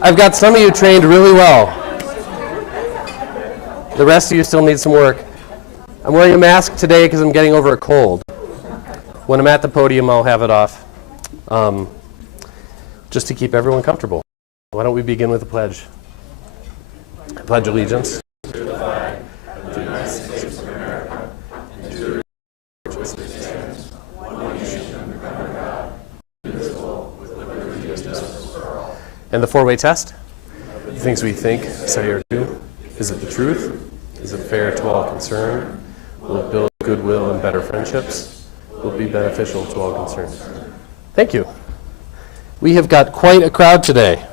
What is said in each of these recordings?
I've got some of you trained really well. The rest of you still need some work. I'm wearing a mask today because I'm getting over a cold. When I'm at the podium, I'll have it off, just to keep everyone comfortable. Why don't we begin with the pledge? I pledge allegiance to the flag of the United States of America and to the republic which stands, one nation under God, indivisible, with liberty and justice for all. And the four-way test? The things we think, say, or do. Is it the truth? Is it fair to all concerned? Will it build goodwill and better friendships? Will it be beneficial to all concerned? Thank you. We have got quite a crowd today.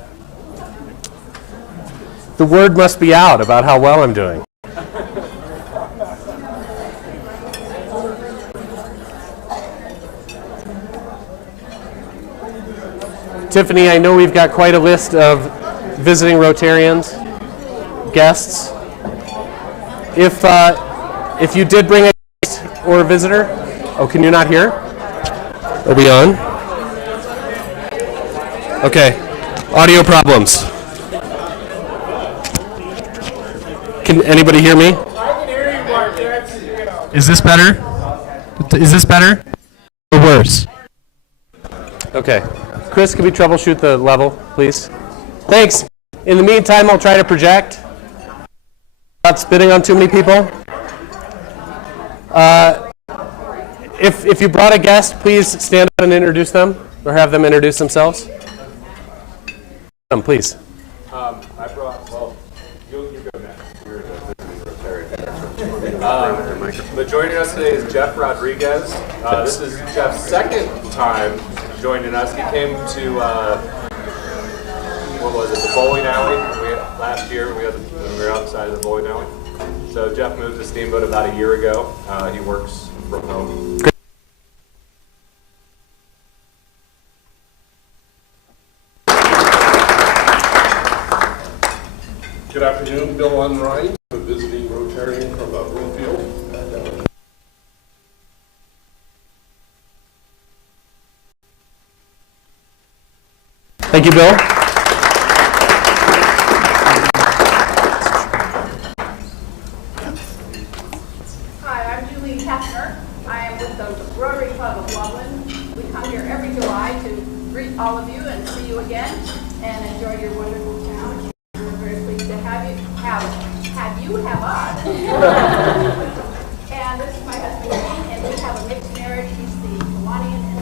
The word must be out about how well I'm doing. Tiffany, I know we've got quite a list of visiting Rotarians, guests. If you did bring a guest or a visitor, oh, can you not hear? Are we on? Okay, audio problems. Can anybody hear me? I can hear you, Mark. That's, you know. Is this better? Is this better? Or worse? Okay. Chris, can we troubleshoot the level, please? Thanks. In the meantime, I'll try to project. Not spitting on too many people. If you brought a guest, please stand up and introduce them, or have them introduce themselves. Please. I brought, well, you go next. You're the Rotarian. Joining us today is Jeff Rodriguez. This is Jeff's second time joining us. He came to, what was it, the bowling alley last year. We were outside of the bowling alley. So Jeff moved to Steamboat about a year ago. He works from home. Good afternoon, Bill Unrein, a visiting Rotarian from Broomfield. Thank you, Bill. Hi, I'm Julie Kessler. I am with the Rotary Club of Loveland. We come here every July to greet all of you and see you again and enjoy your wonderful town. We're very pleased to have you have us. And this is my husband, Dean, and we have a mixed marriage. He's the Hawaiian and I.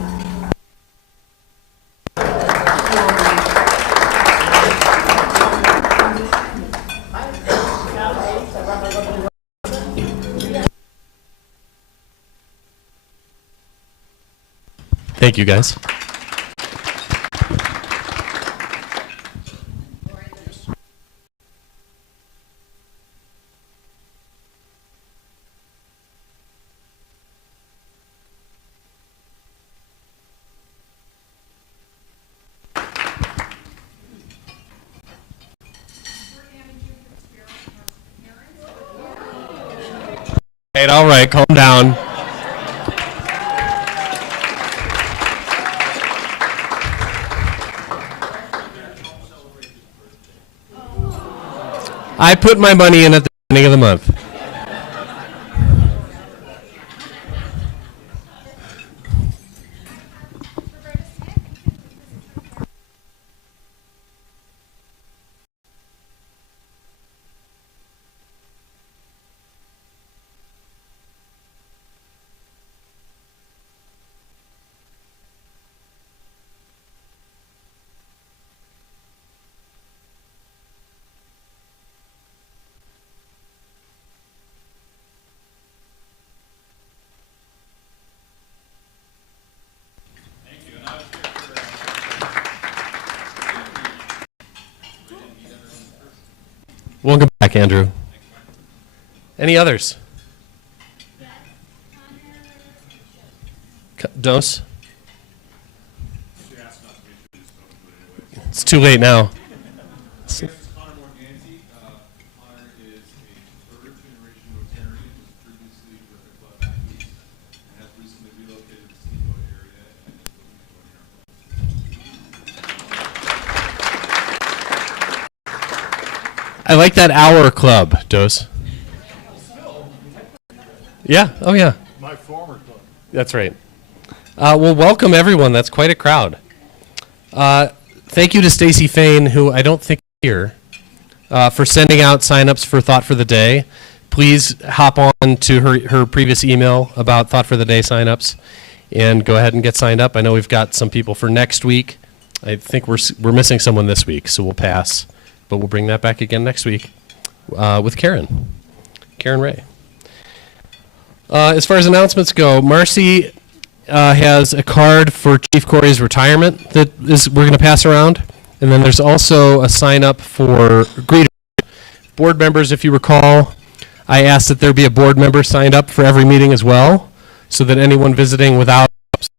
Thank you, guys. All right, calm down. I put my money in at the beginning of the month. Welcome back, Andrew. Any others? Dos? It's too late now. I like that hour club, Dose. Yeah. Oh, yeah. My former club. That's right. Well, welcome everyone. That's quite a crowd. Thank you to Stacy Fain, who I don't think is here, for sending out signups for Thought for the Day. Please hop on to her previous email about Thought for the Day signups and go ahead and get signed up. I know we've got some people for next week. I think we're missing someone this week, so we'll pass, but we'll bring that back again next week with Karen Ray. As far as announcements go, Marcy has a card for Chief Corey's retirement that we're going to pass around. And then there's also a sign up for greeters. Board members, if you recall, I asked that there be a board member signed up for every meeting as well, so that anyone visiting without,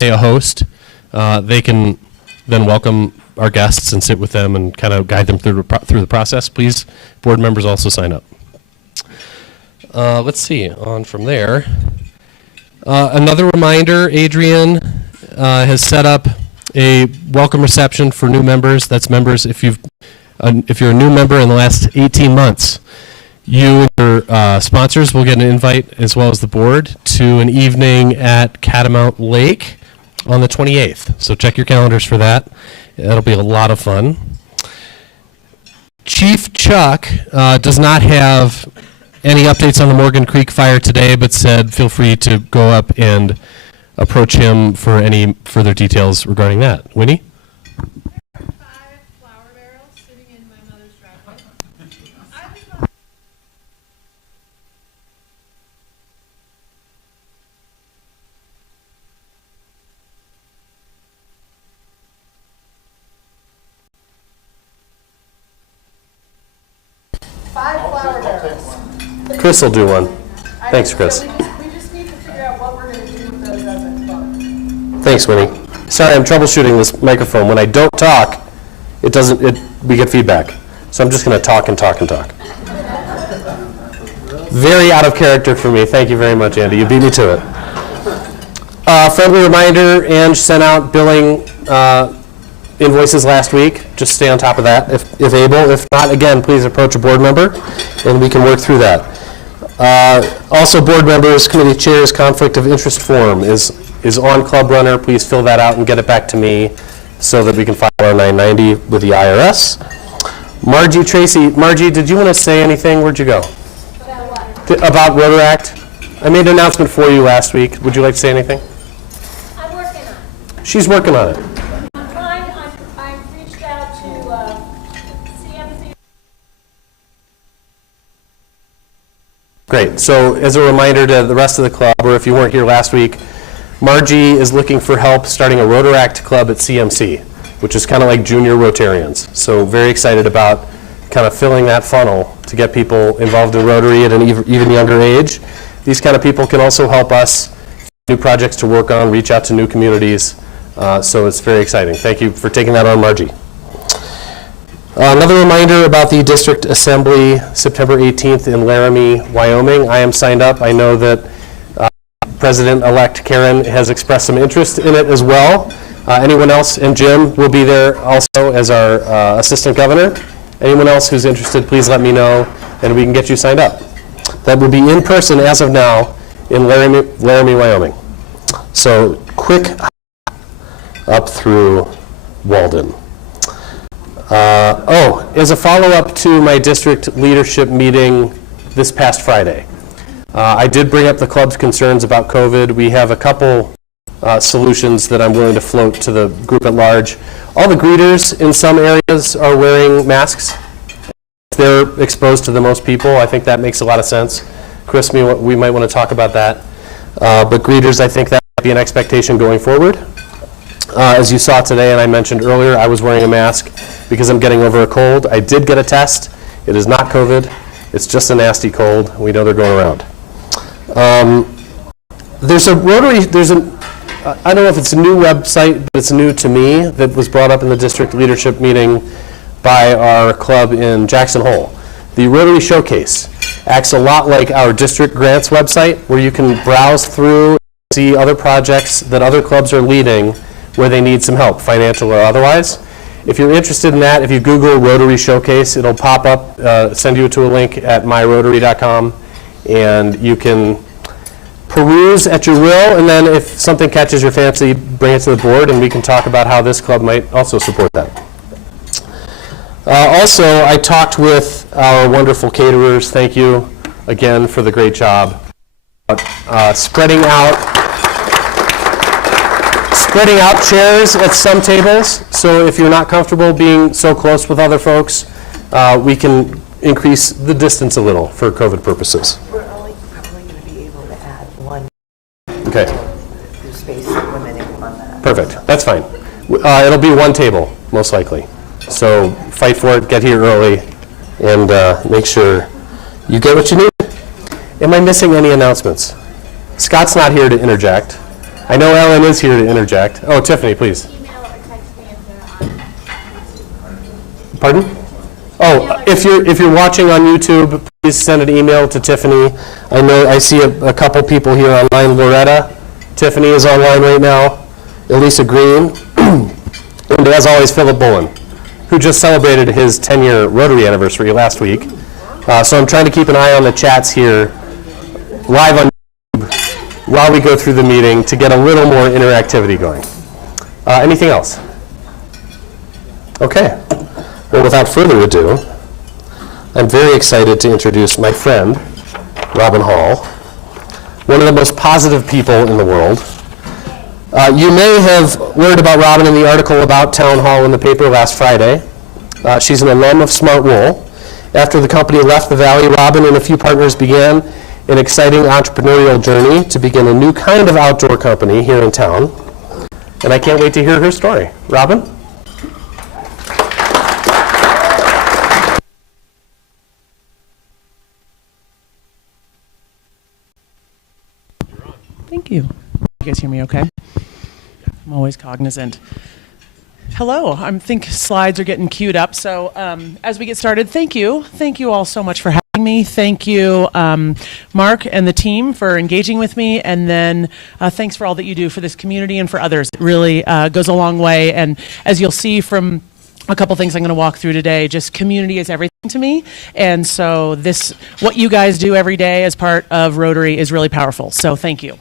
say, a host, they can then welcome our guests and sit with them and kind of guide them through the process. Please, board members also sign up. Let's see, on from there. Another reminder, Adrian has set up a welcome reception for new members. That's members if you're a new member in the last 18 months. You and your sponsors will get an invite, as well as the board, to an evening at Catamount Lake on the 28th. So check your calendars for that. That'll be a lot of fun. Chief Chuck does not have any updates on the Morgan Creek fire today, but said feel free to go up and approach him for any further details regarding that. Winnie? There are 5 flower barrels sitting in my mother's driveway. I was Chris will do one. Thanks, Chris. We just need to figure out what we're going to do with those as a club. Thanks, Winnie. Sorry, I'm troubleshooting this microphone. When I don't talk, we get feedback. So I'm just going to talk and talk and talk. Very out of character for me. Thank you very much, Andy. You beat me to it. Friendly reminder, Ange sent out billing invoices last week. Just stay on top of that if able. If not, again, please approach a board member and we can work through that. Also, board members, committee chairs, conflict of interest form is on Club Runner. Please fill that out and get it back to me so that we can file our 990 with the IRS. Margie Tracy. Margie, did you want to say anything? Where'd you go? About Rotaract? I made an announcement for you last week. Would you like to say anything? I'm working on it. She's working on it. I've reached out to CMC. Great. So as a reminder to the rest of the club, or if you weren't here last week, Margie is looking for help starting a Rotaract club at CMC, which is kind of like junior Rotarians. So very excited about kind of filling that funnel to get people involved in Rotary at an even younger age. These kind of people can also help us find new projects to work on, reach out to new communities. So it's very exciting. Thank you for taking that on, Margie. Another reminder about the district assembly, September 18th in Laramie, Wyoming. I am signed up. I know that President-elect Karen has expressed some interest in it as well. Anyone else? And Jim will be there also as our assistant governor. Anyone else who's interested, please let me know, and we can get you signed up. That will be in person as of now in Laramie, Wyoming. So quick up through Walden. As a follow-up to my district leadership meeting this past Friday, I did bring up the club's concerns about COVID. We have a couple solutions that I'm willing to float to the group at large. All the greeters in some areas are wearing masks. They're exposed to the most people. I think that makes a lot of sense. Chris, we might want to talk about that. But greeters, I think that might be an expectation going forward. As you saw today, and I mentioned earlier, I was wearing a mask because I'm getting over a cold. I did get a test. It is not COVID. It's just a nasty cold. We know they're going around. There's a Rotary, I don't know if it's a new website, but it's new to me, that was brought up in the district leadership meeting by our club in Jackson Hole. The Rotary Showcase acts a lot like our district grants website, where you can browse through and see other projects that other clubs are leading where they need some help, financial or otherwise. If you're interested in that, if you Google Rotary Showcase, it'll pop up, send you to a link at myrotary.com, and you can peruse at your will, and then if something catches your fancy, bring it to the board, and we can talk about how this club might also support that. Also, I talked with our wonderful caterers. Thank you again for the great job. Spreading out chairs at some tables, so if you're not comfortable being so close with other folks, we can increase the distance a little for COVID purposes. We're only probably going to be able to add one Okay, space limiting on that. perfect. That's fine. It'll be one table, most likely. So fight for it, get here early, and make sure you get what you need. Am I missing any announcements? Scott's not here to interject. I know Ellen is here to interject. Oh, Tiffany, please. Email or text me if they're Pardon? Oh, if you're watching on YouTube, please send an email to Tiffany. I know I see a couple people here online. Loretta, Tiffany is online right now. Elisa Green, and as always, Philip Bullen, who just celebrated his 10-year Rotary anniversary last week. So I'm trying to keep an eye on the chats here, live on YouTube, while we go through the meeting to get a little more interactivity going. Anything else? Okay. Well, without further ado, I'm very excited to introduce my friend, Robin Hall, one of the most positive people in the world. You may have learned about Robin in the article about Town Hall in the paper last Friday. She's an alum of Smart Wool. After the company left the Valley, Robin and a few partners began an exciting entrepreneurial journey to begin a new kind of outdoor company here in town. And I can't wait to hear her story. Robin? Thank you. You guys hear me okay? I'm always cognizant. Hello, I think slides are getting queued up. So as we get started, thank you. Thank you all so much for having me. Thank you, Mark and the team, for engaging with me. And then thanks for all that you do for this community and for others. It really goes a long way. And as you'll see from a couple things I'm going to walk through today, just community is everything to me. And so what you guys do every day as part of Rotary is really powerful. So thank you.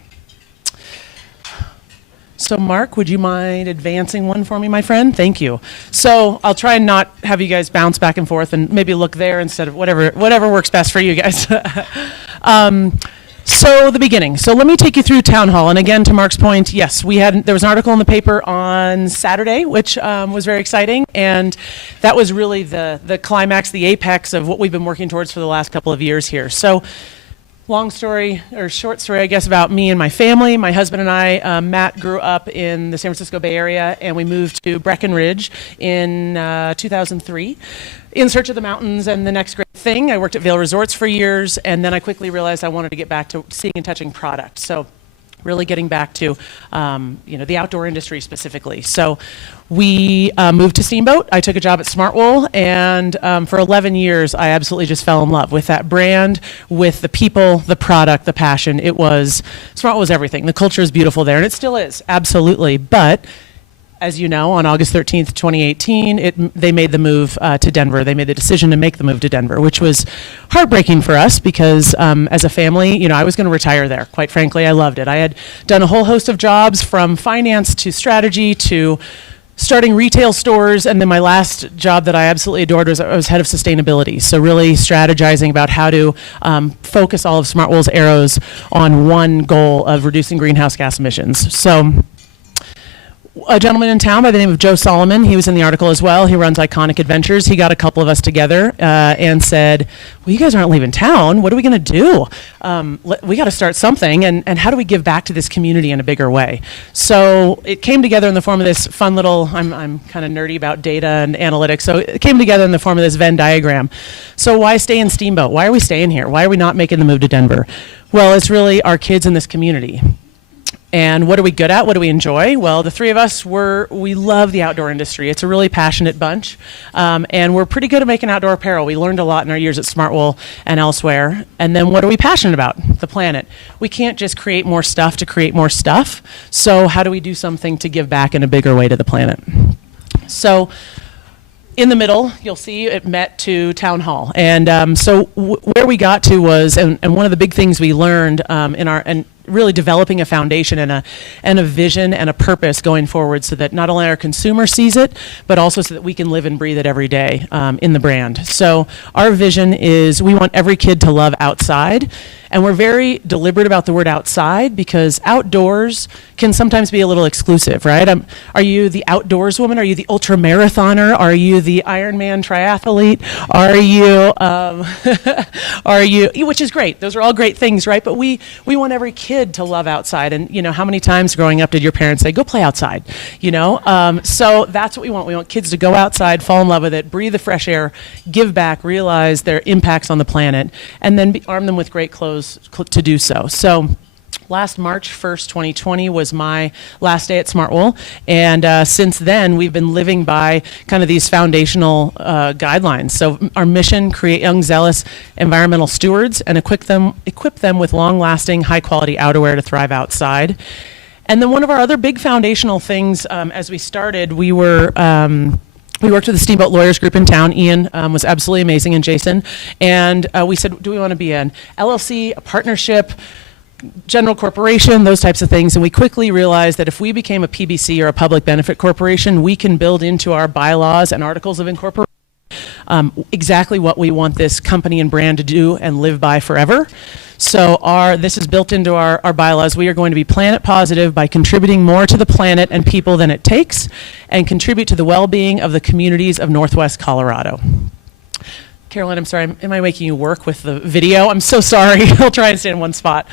So Mark, would you mind advancing one for me, my friend? Thank you. So I'll try and not have you guys bounce back and forth and maybe look there instead of whatever works best for you guys. So the beginning. So let me take you through Town Hall. And again, to Mark's point, yes, there was an article in the paper on Saturday, which was very exciting. And that was really the climax, the apex of what we've been working towards for the last couple of years here. So long story, or short story, I guess, about me and my family. My husband and I, Matt, grew up in the San Francisco Bay Area, and we moved to Breckenridge in 2003 in search of the mountains and the next great thing. I worked at Vail Resorts for years, and then I quickly realized I wanted to get back to seeing and touching product. So really getting back to the outdoor industry specifically. So we moved to Steamboat. I took a job at Smart Wool, and for 11 years, I absolutely just fell in love with that brand, with the people, the product, the passion. Smart Wool was everything. The culture is beautiful there, and it still is, absolutely. But as you know, on August 13th, 2018, they made the move to Denver. They made the decision to make the move to Denver, which was heartbreaking for us because as a family, I was going to retire there. Quite frankly, I loved it. I had done a whole host of jobs from finance to strategy to starting retail stores, and then my last job that I absolutely adored was I was head of sustainability. So really strategizing about how to focus all of Smart Wool's arrows on one goal of reducing greenhouse gas emissions. So a gentleman in town by the name of Joe Solomon, he was in the article as well. He runs Iconic Adventures. He got a couple of us together and said, well, you guys aren't leaving town. What are we going to do? We got to start something, and how do we give back to this community in a bigger way? So it came together in the form of this fun little, I'm kind of nerdy about data and analytics, so it came together in the form of this Venn diagram. So why stay in Steamboat? Why are we staying here? Why are we not making the move to Denver? Well, it's really our kids in this community. And what are we good at? What do we enjoy? Well, the three of us, we love the outdoor industry. It's a really passionate bunch. And we're pretty good at making outdoor apparel. We learned a lot in our years at Smart Wool and elsewhere. And then what are we passionate about? The planet. We can't just create more stuff to create more stuff. So how do we do something to give back in a bigger way to the planet? So in the middle, you'll see it met to town hall. And so where we got to was, and one of the big things we learned and really developing a foundation and a vision and a purpose going forward so that not only our consumer sees it, but also so that we can live and breathe it every day in the brand. So our vision is we want every kid to love outside. And we're very deliberate about the word outside because outdoors can sometimes be a little exclusive, right? Are you the outdoors woman? Are you the ultra marathoner? Are you the Ironman triathlete? Are you, which is great. Those are all great things, right? But we want every kid to love outside. And, you know, how many times growing up did your parents say, go play outside? You know? So that's what we want. We want kids to go outside, fall in love with it, breathe the fresh air, give back, realize their impacts on the planet, and then arm them with great clothes to do so. So last March 1st, 2020 was my last day at Smartwool. And since then, we've been living by kind of these foundational guidelines. So our mission, create young, zealous environmental stewards and equip them with long-lasting, high-quality outerwear to thrive outside. And then one of our other big foundational things as we started, we worked with the Steamboat Lawyers Group in town. Ian was absolutely amazing, and Jason. And we said, do we want to be an LLC, a partnership, general corporation, those types of things? And we quickly realized that if we became a PBC or a public benefit corporation, we can build into our bylaws and articles of incorporation exactly what we want this company and brand to do and live by forever. So this is built into our bylaws. We are going to be planet positive by contributing more to the planet and people than it takes, and contribute to the well-being of the communities of Northwest Colorado. Caroline, I'm sorry, am I making you work with the video? I'm so sorry. I'll try and stay in one spot.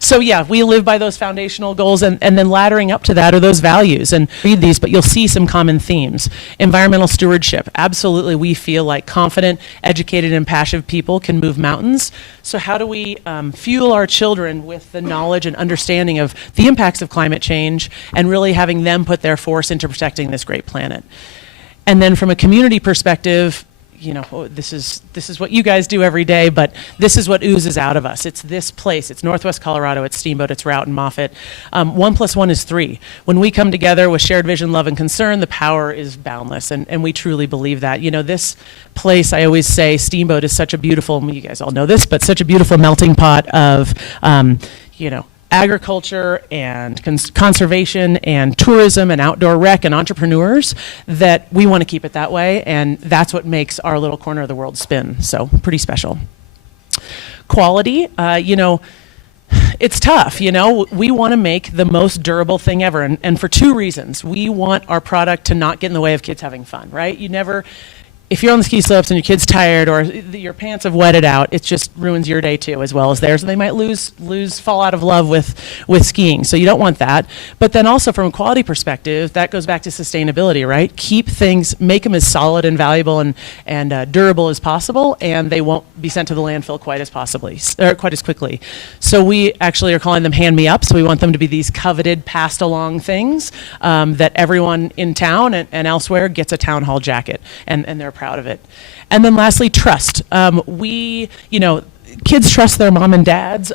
So yeah, we live by those foundational goals, and then laddering up to that are those values. And read these, but you'll see some common themes. Environmental stewardship. Absolutely, we feel like confident, educated, and passionate people can move mountains. So how do we fuel our children with the knowledge and understanding of the impacts of climate change and really having them put their force into protecting this great planet? And then from a community perspective, you know, this is what you guys do every day, but this is what oozes out of us. It's this place. It's Northwest Colorado. It's Steamboat. It's Routt and Moffett. 1 + 1 is 3. When we come together with shared vision, love, and concern, the power is boundless, and we truly believe that. You know, this place, I always say, Steamboat is such a beautiful, you guys all know this, but such a beautiful melting pot of, you know, agriculture and conservation and tourism and outdoor rec and entrepreneurs, that we want to keep it that way, and that's what makes our little corner of the world spin. So pretty special. Quality, you know, it's tough, you know. We want to make the most durable thing ever, and for 2 reasons. We want our product to not get in the way of kids having fun, right? If you're on the ski slopes and your kid's tired or your pants have wetted out, it just ruins your day too, as well as theirs. And they might fall out of love with skiing. So you don't want that. But then also from a quality perspective, that goes back to sustainability, right? Keep things, make them as solid and valuable and durable as possible, and they won't be sent to the landfill quite as quickly. So we actually are calling them hand me up. So we want them to be these coveted, passed along things that everyone in town and elsewhere gets a town hall jacket, and they're proud of it. And then lastly, trust. Kids trust their mom and dads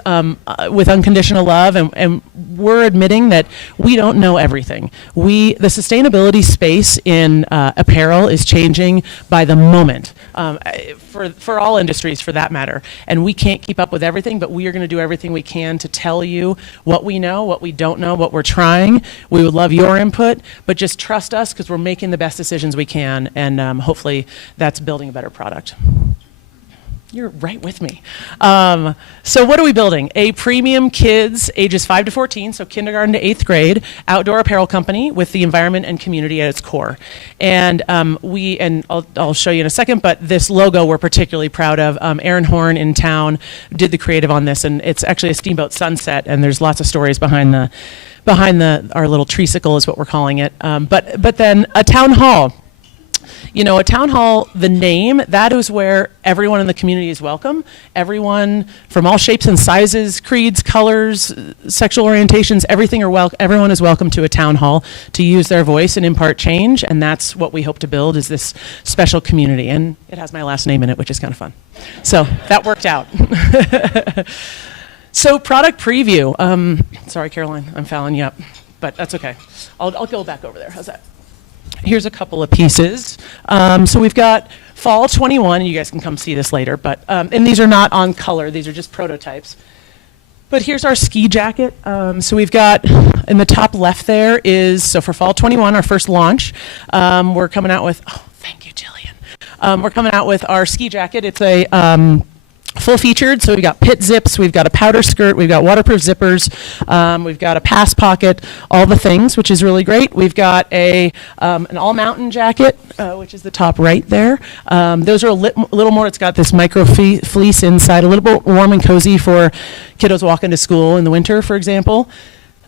with unconditional love, and we're admitting that we don't know everything. The sustainability space in apparel is changing by the moment, for all industries for that matter, and we can't keep up with everything, but we are going to do everything we can to tell you what we know, what we don't know, what we're trying. We would love your input, but just trust us because we're making the best decisions we can, and hopefully that's building a better product. You're right with me. So what are we building? A premium kids ages 5 to 14, so kindergarten to 8th grade, outdoor apparel company with the environment and community at its core. And I'll show you in a second, but this logo we're particularly proud of. Aaron Horn in town did the creative on this, and it's actually a steamboat sunset, and there's lots of stories behind our little treesicle is what we're calling it. But then a town hall. You know, a town hall, the name, that is where everyone in the community is welcome. Everyone from all shapes and sizes, creeds, colors, sexual orientations, everyone is welcome to a town hall to use their voice and impart change, and that's what we hope to build, is this special community. And it has my last name in it, which is kind of fun. So that worked out. So product preview. Sorry, Caroline, I'm fouling you up, but that's okay. I'll go back over there. How's that? here's a couple of pieces. So we've got fall 21, and you guys can come see this later, but, and these are not on color, these are just prototypes. But here's our ski jacket. So we've got, in the top left there is, so for fall 21, our first launch, we're coming out with, oh, thank you, Jillian. We're coming out with our ski jacket. It's a full featured, so we've got pit zips, we've got a powder skirt, we've got waterproof zippers, we've got a pass pocket, all the things, which is really great. We've got an all-mountain jacket, which is the top right there. Those are a little more, it's got this micro fleece inside, a little bit warm and cozy for kiddos walking to school in the winter, for example.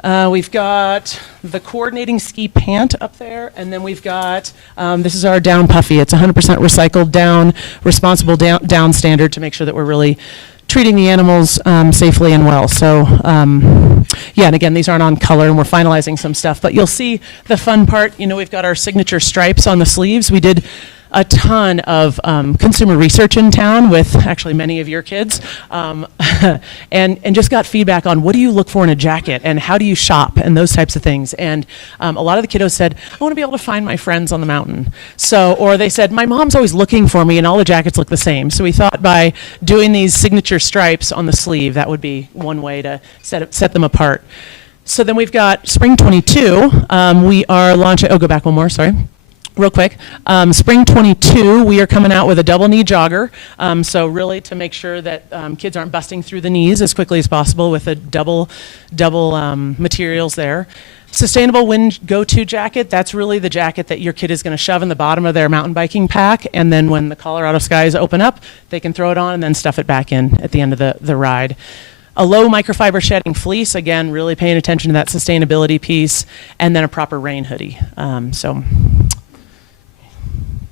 We've got the coordinating ski pant up there, and then we've got, this is our down puffy. It's 100% recycled down, responsible down standard to make sure that we're really treating the animals safely and well. So, yeah, and again, these aren't on color, and we're finalizing some stuff, but you'll see the fun part. You know, we've got our signature stripes on the sleeves. We did a ton of consumer research in town with actually many of your kids, and just got feedback on what do you look for in a jacket and how do you shop and those types of things. And a lot of the kiddos said, I want to be able to find my friends on the mountain. So, or they said, my mom's always looking for me and all the jackets look the same. So we thought by doing these signature stripes on the sleeve, that would be one way to set them apart. So then we've got spring 22. We are launching, oh, go back one more, sorry. Real quick, spring 22, we are coming out with a double knee jogger. So really to make sure that kids aren't busting through the knees as quickly as possible with a double materials there. Sustainable Wind Go-To jacket, that's really the jacket that your kid is going to shove in the bottom of their mountain biking pack, and then when the Colorado skies open up, they can throw it on and then stuff it back in at the end of the ride. A low microfiber shedding fleece, again, really paying attention to that sustainability piece, and then a proper rain hoodie.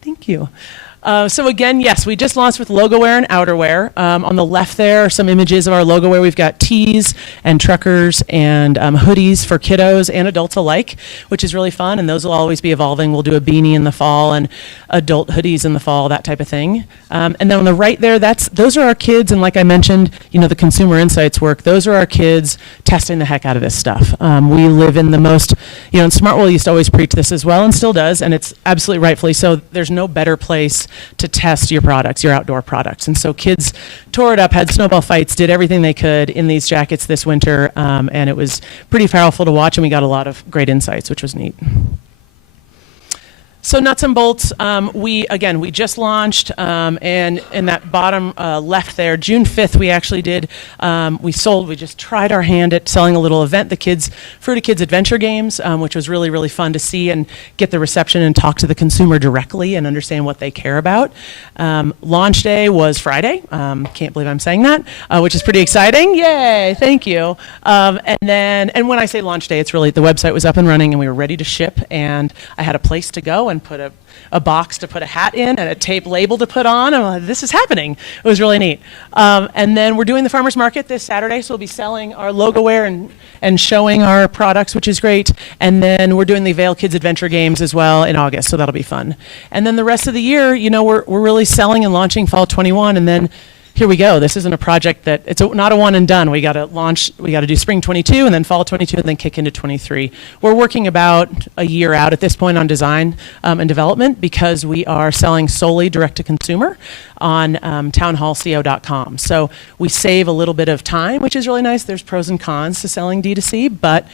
Thank you. So again, yes, we just launched with logo wear and outerwear. On the left there are some images of our logo wear. We've got tees and truckers and hoodies for kiddos and adults alike, which is really fun, and those will always be evolving. We'll do a beanie in the fall and adult hoodies in the fall, that type of thing. And then on the right there, those are our kids, and like I mentioned, you know, the consumer insights work, those are our kids testing the heck out of this stuff. We live in the most, you know, and Smartwool used to always preach this as well, and still does, and it's absolutely rightfully so. There's no better place to test your products, your outdoor products. And so kids tore it up, had snowball fights, did everything they could in these jackets this winter, and it was pretty powerful to watch, and we got a lot of great insights, which was neat. So nuts and bolts, we just launched, and in that bottom left there, June 5th, we actually did, we just tried our hand at selling a little event, the Fruity Kids Adventure Games, which was really, really fun to see and get the reception and talk to the consumer directly and understand what they care about. Launch day was Friday, can't believe I'm saying that, which is pretty exciting, yay, thank you. And when I say launch day, it's really, the website was up and running and we were ready to ship, and I had a place to go and put a box to put a hat in and a tape label to put on. I'm like, this is happening. It was really neat. And then we're doing the farmers market this Saturday, so we'll be selling our logo wear and showing our products, which is great. And then we're doing the Vail Kids Adventure Games as well in August, so that'll be fun. And then the rest of the year, you know, we're really selling and launching fall 21, and then here we go. This isn't a project that, it's not a one and done. We got to launch, we got to do spring 22 and then fall 22 and then kick into 23. We're working about a year out at this point on design and development because we are selling solely direct to consumer on townhallco.com. So we save a little bit of time, which is really nice. There's pros and cons to selling D2C, but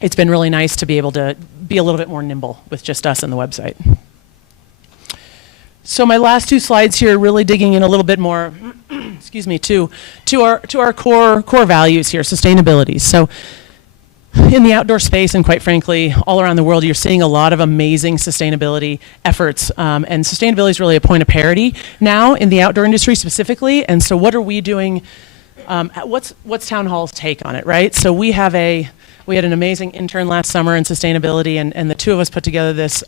it's been really nice to be able to be a little bit more nimble with just us and the website. So my last two slides here, really digging in a little bit more, excuse me, to our core values here, sustainability. So in the outdoor space, and quite frankly, all around the world, you're seeing a lot of amazing sustainability efforts, and sustainability is really a point of parity now in the outdoor industry specifically. And so what are we doing? What's Town Hall's take on it, right? So we had an amazing intern last summer in sustainability, and the two of us put together this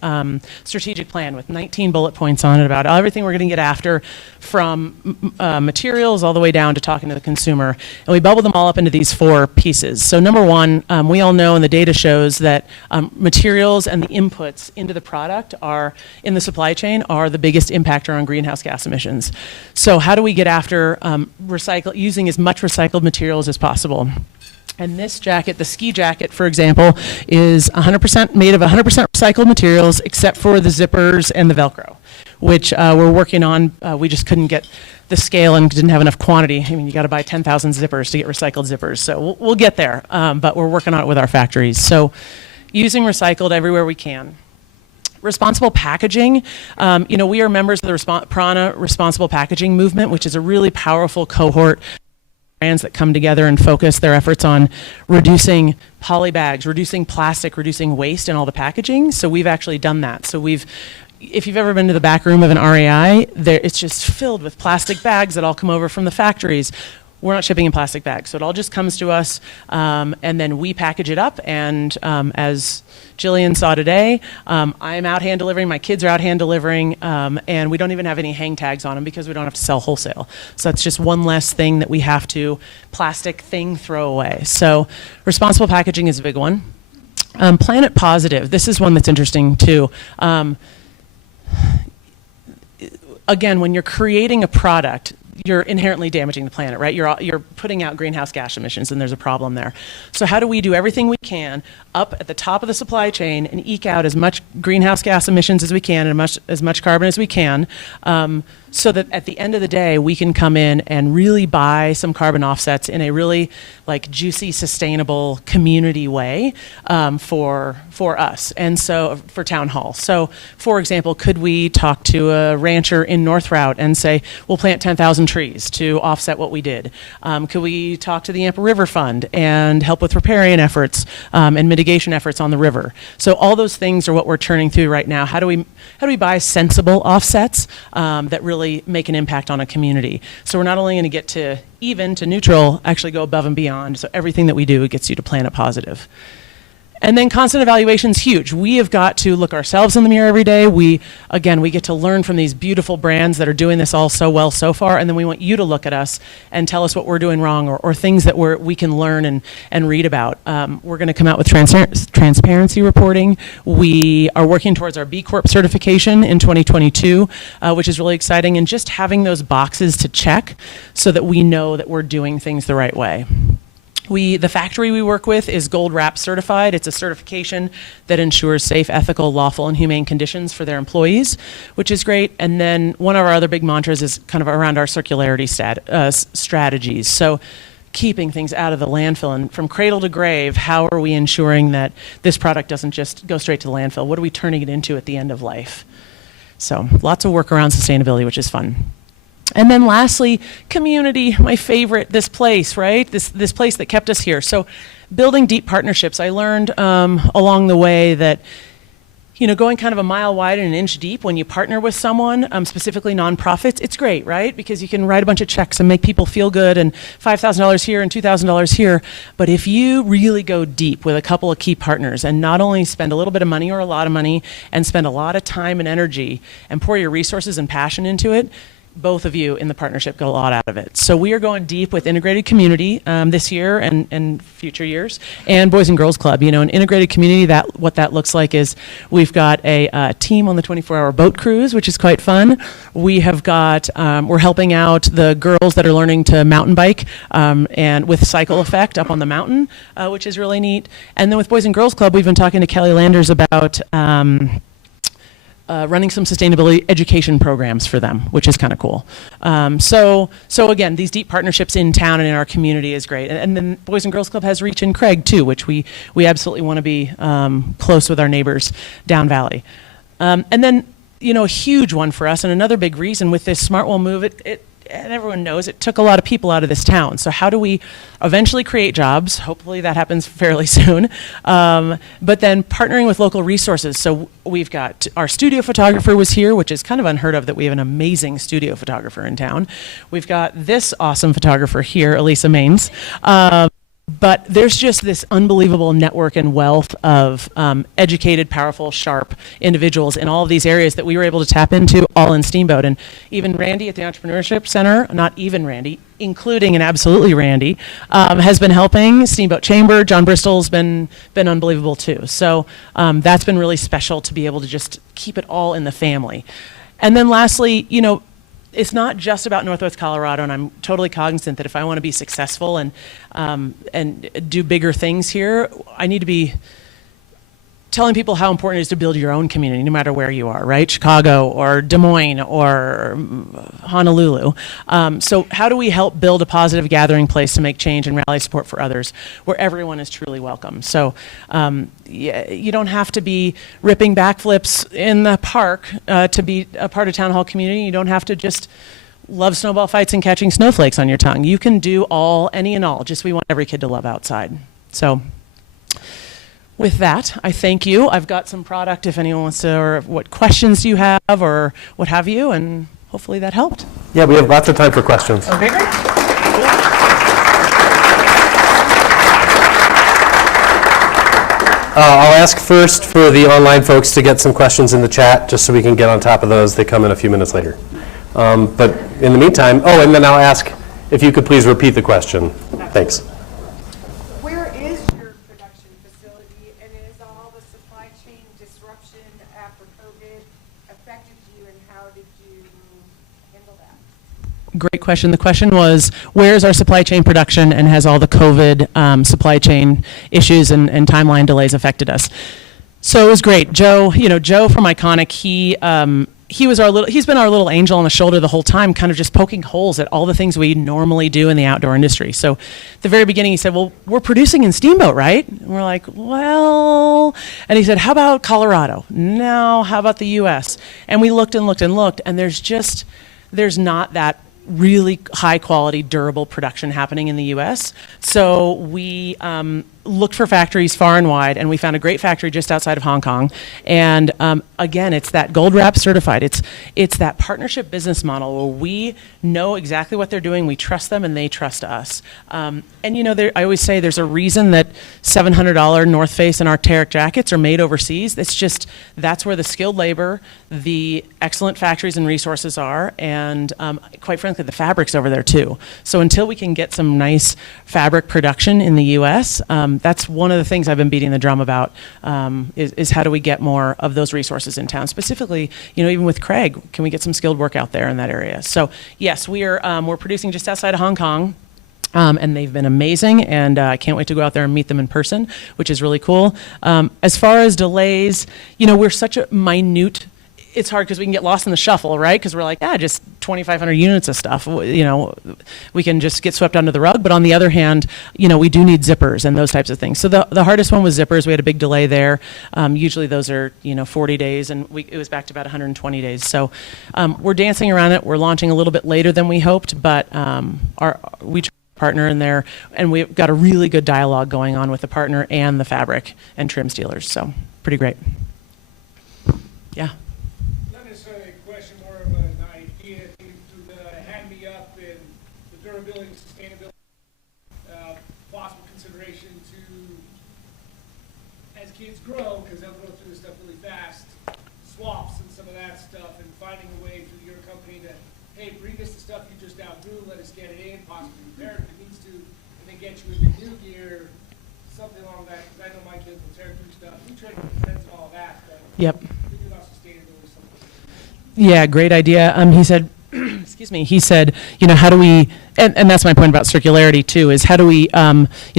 strategic plan with 19 bullet points on it about everything we're going to get after, from materials all the way down to talking to the consumer. And we bubbled them all up into these 4 pieces. So number one, we all know, and the data shows that materials and the inputs into the product in the supply chain are the biggest impactor on greenhouse gas emissions. So how do we get after using as much recycled materials as possible? And this jacket, the ski jacket, for example, is 100% made of 100% recycled materials except for the zippers and the Velcro, which we're working on. We just couldn't get the scale and didn't have enough quantity. I mean, you got to buy 10,000 zippers to get recycled zippers. So we'll get there, but we're working on it with our factories. So using recycled everywhere we can. Responsible packaging. We are members of the Prana Responsible Packaging Movement, which is a really powerful cohort brands that come together and focus their efforts on reducing poly bags, reducing plastic, reducing waste in all the packaging. So we've actually done that. So if you've ever been to the back room of an REI, it's just filled with plastic bags that all come over from the factories. We're not shipping in plastic bags, so it all just comes to us, and then we package it up. And as Jillian saw today, I'm out hand delivering, my kids are out hand delivering, and we don't even have any hang tags on them because we don't have to sell wholesale. So that's just one less thing that we have to plastic thing throw away. So responsible packaging is a big one. Planet Positive, this is one that's interesting too. Again, when you're creating a product, you're inherently damaging the planet, right? You're putting out greenhouse gas emissions, and there's a problem there. So how do we do everything we can up at the top of the supply chain and eke out as much greenhouse gas emissions as we can and as much carbon as we can, so that at the end of the day, we can come in and really buy some carbon offsets in a really juicy, sustainable community way for us, and so for Town Hall. So, for example, could we talk to a rancher in North Route and say, we'll plant 10,000 trees to offset what we did? Could we talk to the Yampa River Fund and help with riparian efforts and mitigation efforts on the river? So all those things are what we're churning through right now. How do we buy sensible offsets that really make an impact on a community? So we're not only going to get to even to neutral, actually go above and beyond. So everything that we do gets you to Planet Positive. And then constant evaluation is huge. We have got to look ourselves in the mirror every day. We get to learn from these beautiful brands that are doing this all so well so far, and then we want you to look at us and tell us what we're doing wrong or things that we can learn and read about. We're going to come out with transparency reporting. We are working towards our B Corp certification in 2022, which is really exciting, and just having those boxes to check so that we know that we're doing things the right way. The factory we work with is Gold Wrap certified. It's a certification that ensures safe, ethical, lawful, and humane conditions for their employees, which is great. And then one of our other big mantras is kind of around our circularity strategies. So keeping things out of the landfill, and from cradle to grave, how are we ensuring that this product doesn't just go straight to the landfill? What are we turning it into at the end of life? So lots of work around sustainability, which is fun. And then lastly, community, my favorite, this place, right? This place that kept us here. So building deep partnerships. I learned along the way that, going kind of a mile wide and an inch deep when you partner with someone, specifically nonprofits, it's great, right? Because you can write a bunch of checks and make people feel good, and $5,000 here and $2,000 here. But if you really go deep with a couple of key partners and not only spend a little bit of money or a lot of money and spend a lot of time and energy and pour your resources and passion into it, both of you in the partnership get a lot out of it. So we are going deep with integrated community this year and future years, and Boys and Girls Club. An integrated community, what that looks like is we've got a team on the 24-hour boat cruise, which is quite fun. We have got, we're helping out the girls that are learning to mountain bike and with Cycle Effect up on the mountain, which is really neat. And then with Boys and Girls Club, we've been talking to Kelly Landers about running some sustainability education programs for them, which is kind of cool. So again, these deep partnerships in town and in our community is great. And then Boys and Girls Club has Reach in Craig too, which we absolutely want to be close with our neighbors down valley. And then, a huge one for us, and another big reason with this Smartwell move, and everyone knows it took a lot of people out of this town. So how do we eventually create jobs? Hopefully that happens fairly soon. But then partnering with local resources. So we've got our studio photographer was here, which is kind of unheard of that we have an amazing studio photographer in town. We've got this awesome photographer here, Elisa Maines. But there's just this unbelievable network and wealth of educated, powerful, sharp individuals in all of these areas that we were able to tap into, all in Steamboat. And even Randy at the Entrepreneurship Center, not even Randy, including and absolutely Randy, has been helping. Steamboat Chamber, John Bristol's been unbelievable too. So that's been really special to be able to just keep it all in the family. And then lastly, it's not just about Northwest Colorado, and I'm totally cognizant that if I want to be successful and do bigger things here, I need to be telling people how important it is to build your own community, no matter where you are, right? Chicago or Des Moines or Honolulu. So how do we help build a positive gathering place to make change and rally support for others where everyone is truly welcome? So you don't have to be ripping backflips in the park to be a part of town hall community. You don't have to just love snowball fights and catching snowflakes on your tongue. You can do any and all. Just we want every kid to love outside. So with that, I thank you. I've got some product if anyone wants to, or what questions you have, or what have you, and hopefully that helped. Yeah, we have lots of time for questions. Okay, great. I'll ask first for the online folks to get some questions in the chat, just so we can get on top of those. They come in a few minutes later. But in the meantime, and then I'll ask if you could please repeat the question. Thanks. Where is your production facility, and is all the supply chain disruption after COVID affected you, and how did you handle that? Great question. The question was, where's our supply chain production, and has all the COVID supply chain issues and timeline delays affected us? So it was great. Joe from Iconic, he's been our little angel on the shoulder the whole time, kind of just poking holes at all the things we normally do in the outdoor industry. So at the very beginning, he said, well, we're producing in Steamboat, right? And we're like, well, and he said, how about Colorado? No, how about the US? And we looked and looked and looked, and there's not that really high quality, durable production happening in the US. So we looked for factories far and wide, and we found a great factory just outside of Hong Kong. And again, it's that Gold Wrap certified. It's that partnership business model where we know exactly what they're doing, we trust them, and they trust us. And I always say there's a reason that $700 North Face and Arc'teryx jackets are made overseas. That's where the skilled labor, the excellent factories and resources are, and quite frankly, the fabric's over there too. So until we can get some nice fabric production in the US, that's one of the things I've been beating the drum about, is how do we get more of those resources in town? Specifically, even with Craig, can we get some skilled work out there in that area? So yes, we're producing just outside of Hong Kong. And they've been amazing, and I can't wait to go out there and meet them in person, which is really cool. As far as delays, we're such a minute. It's hard because we can get lost in the shuffle, right? Because we're like, just 2,500 units of stuff. We can just get swept under the rug. But on the other hand, we do need zippers and those types of things. So the hardest one was zippers. We had a big delay there. Usually those are 40 days, and it was back to about 120 days. So we're dancing around it. We're launching a little bit later than we hoped, but we partner in there, and we've got a really good dialogue going on with the partner and the fabric and trims dealers. So pretty great. Yeah. Not necessarily a question, more of an idea to hand me up in the durability and sustainability, possible consideration to, as kids grow, because they'll go through this stuff really fast, swaps and some of that stuff, and finding a way through your company to, hey, bring us the stuff you just outgrew, let us get it in, possibly repair it if it needs to, and then get you into new gear, something along that, because I know my kids will tear through stuff. We trade friends and all that, but Yep. thinking about sustainability, something. Yeah, great idea. He said, excuse me, he said, how do we, and that's my point about circularity too, is how do we,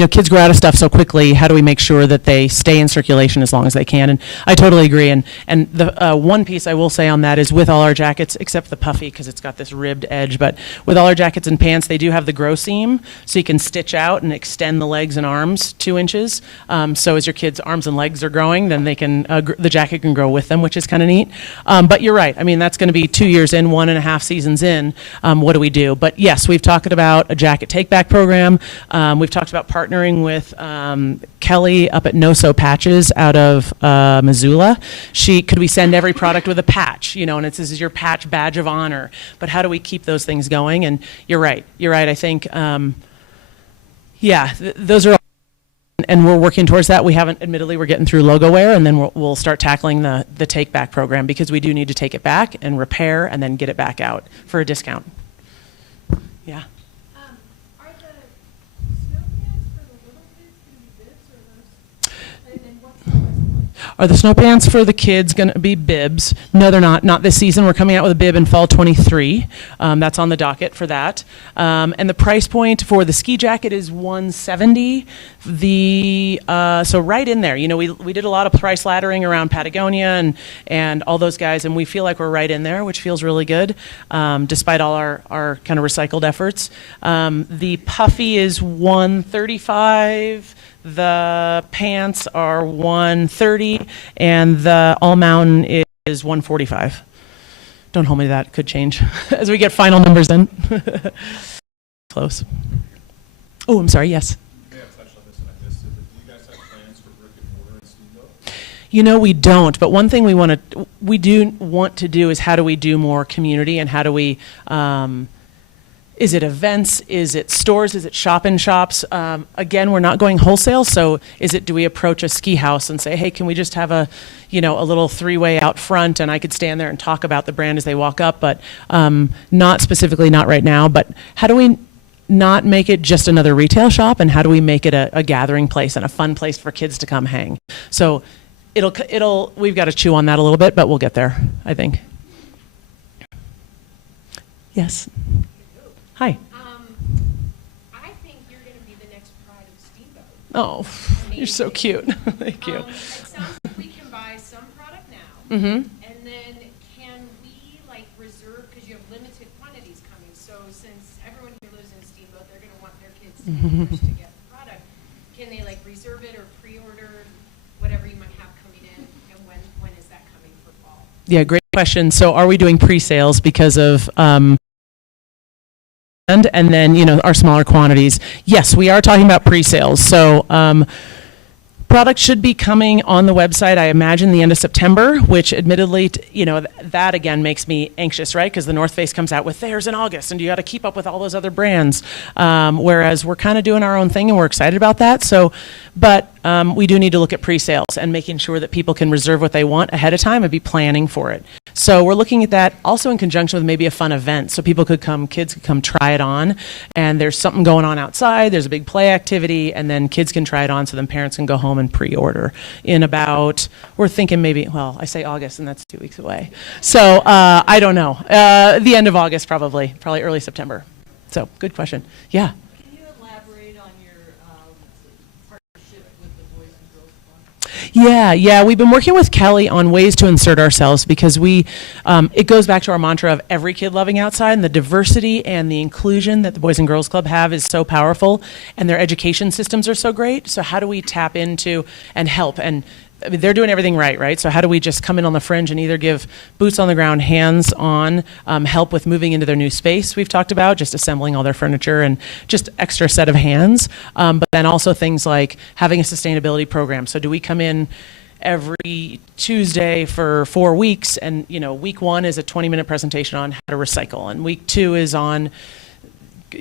kids grow out of stuff so quickly, how do we make sure that they stay in circulation as long as they can? And I totally agree. And the one piece I will say on that is with all our jackets, except the puffy, because it's got this ribbed edge, but with all our jackets and pants, they do have the grow seam, so you can stitch out and extend the legs and arms 2 inches. So as your kids' arms and legs are growing, then they can, the jacket can grow with them, which is kind of neat. But you're right. I mean, that's going to be 2 years in, 1.5 seasons in. What do we do? But yes, we've talked about a jacket take-back program. We've talked about partnering with Kelly up at No So Patches out of Missoula. Could we send every product with a patch, and this is your patch badge of honor. But how do we keep those things going? And you're right. I think, those are all, and we're working towards that. We haven't, admittedly, we're getting through logo wear, and then we'll start tackling the take-back program, because we do need to take it back and repair and then get it back out for a discount. Yeah. Are the snow pants for the little kids going to be bibs or those? And then what's the price point? Are the snow pants for the kids going to be bibs? No, they're not. Not this season. We're coming out with a bib in fall 23. That's on the docket for that. And the price point for the ski jacket is $170. So right in there. You know, we did a lot of price laddering around Patagonia and all those guys, and we feel like we're right in there, which feels really good, despite all our kind of recycled efforts. The puffy is $135. The pants are $130, and the all mountain is $145. Don't hold me to that; could change as we get final numbers in. Close. Oh, I'm sorry. Yes. You may have touched on this and I missed it, but do you guys have plans for brick and mortar in Steamboat? You know, we don't, but one thing we do want to do is how do we do more community, and how do we, is it events, is it stores, is it shop-in-shops? Again, we're not going wholesale, so do we approach a ski house and say, hey, can we just have a little three-way out front, and I could stand there and talk about the brand as they walk up, but not specifically, not right now, but how do we not make it just another retail shop, and how do we make it a gathering place and a fun place for kids to come hang? So we've got to chew on that a little bit, but we'll get there, I think. Yes. Hi. I think you're going to be the next pride of Steamboat. Oh, you're so cute. Thank you. It sounds like we can buy some product now, Mm-hmm. and then can we reserve, because you have limited quantities coming, so since everyone here lives in Steamboat, they're going to want their kids to be first to get the product. Can they reserve it or pre-order whatever you might have coming in, and when is that coming for fall? Yeah, great question. So are we doing pre-sales because of and then, our smaller quantities? Yes, we are talking about pre-sales. So product should be coming on the website, I imagine, the end of September, which admittedly, that again makes me anxious, right? Because the North Face comes out with theirs in August, and you got to keep up with all those other brands. Whereas we're kind of doing our own thing, and we're excited about that. So, but we do need to look at pre-sales and making sure that people can reserve what they want ahead of time and be planning for it. So we're looking at that also in conjunction with maybe a fun event. So kids could come try it on, and there's something going on outside, there's a big play activity, and then kids can try it on, so then parents can go home and pre-order in about, we're thinking maybe, I say August, and that's 2 weeks away. So I don't know. The end of August, probably early September. So good question. Yeah. Can you elaborate on your partnership with the Boys and Girls Club? Yeah. We've been working with Kelly on ways to insert ourselves, because it goes back to our mantra of every kid loving outside, and the diversity and the inclusion that the Boys and Girls Club have is so powerful, and their education systems are so great. So how do we tap into and help? And I mean, they're doing everything right? So how do we just come in on the fringe and either give boots on the ground, hands on, help with moving into their new space we've talked about, just assembling all their furniture and just extra set of hands, but then also things like having a sustainability program. So do we come in every Tuesday for 4 weeks, and week 1 is a 20-minute presentation on how to recycle, and week 2 is on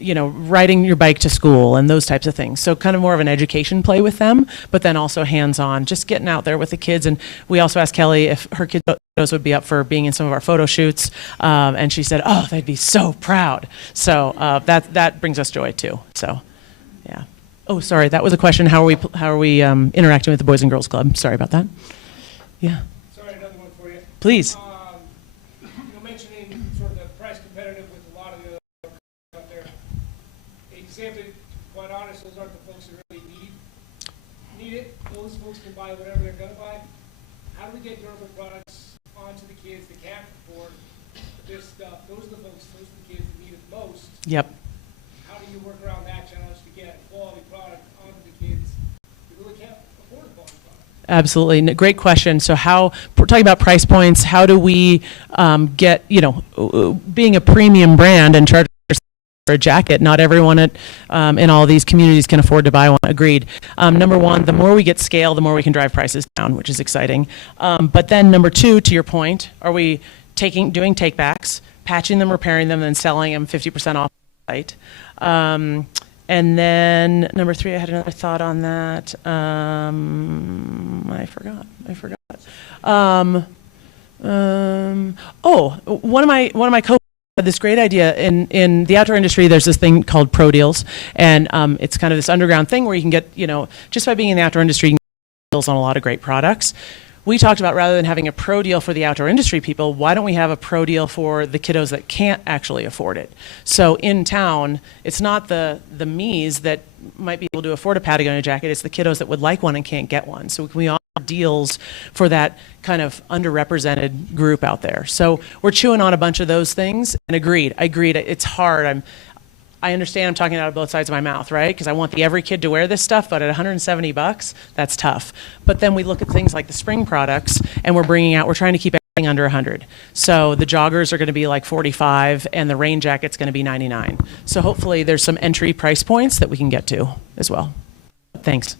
riding your bike to school and those types of things. So kind of more of an education play with them, but then also hands-on, just getting out there with the kids. And we also asked Kelly if her kids would be up for being in some of our photo shoots, and she said, oh, they'd be so proud. So that brings us joy too. So, yeah. Oh, sorry, that was a question. How are we interacting with the Boys and Girls Club? Sorry about that. Yeah. Sorry, another one for you. Please. Mentioning sort of the price competitive with a lot of the other out there. Example, quite honest, those aren't the folks that really need it. Those folks can buy whatever they're going to buy. How do we get durable products onto the kids that can't afford this stuff? Those are the folks, those are the kids that need it most. Yep. How do you work around that challenge to get quality product onto the kids who really can't afford a quality product? Absolutely. Great question. So we're talking about price points, how do we get, being a premium brand and charge for a jacket, not everyone in all these communities can afford to buy one. Agreed. Number one, the more we get scale, the more we can drive prices down, which is exciting. But then number 2, to your point, are we doing take-backs, patching them, repairing them, and selling them 50% off the site? And then number 3, I had another thought on that. I forgot. One of my co had this great idea in the outdoor industry. There's this thing called Pro Deals, and it's kind of this underground thing where you can get, just by being in the outdoor industry, you can get deals on a lot of great products. we talked about, rather than having a pro deal for the outdoor industry people, why don't we have a pro deal for the kiddos that can't actually afford it? So in town, it's not the me's that might be able to afford a Patagonia jacket, it's the kiddos that would like one and can't get one. So we all have deals for that kind of underrepresented group out there. So we're chewing on a bunch of those things, and agreed, it's hard. I understand I'm talking out of both sides of my mouth, right? Because I want every kid to wear this stuff, but at $170, that's tough. But then we look at things like the spring products, and we're trying to keep everything under 100. So the joggers are going to be like 45, and the rain jacket's going to be 99. So hopefully there's some entry price points that we can get to as well. Thanks.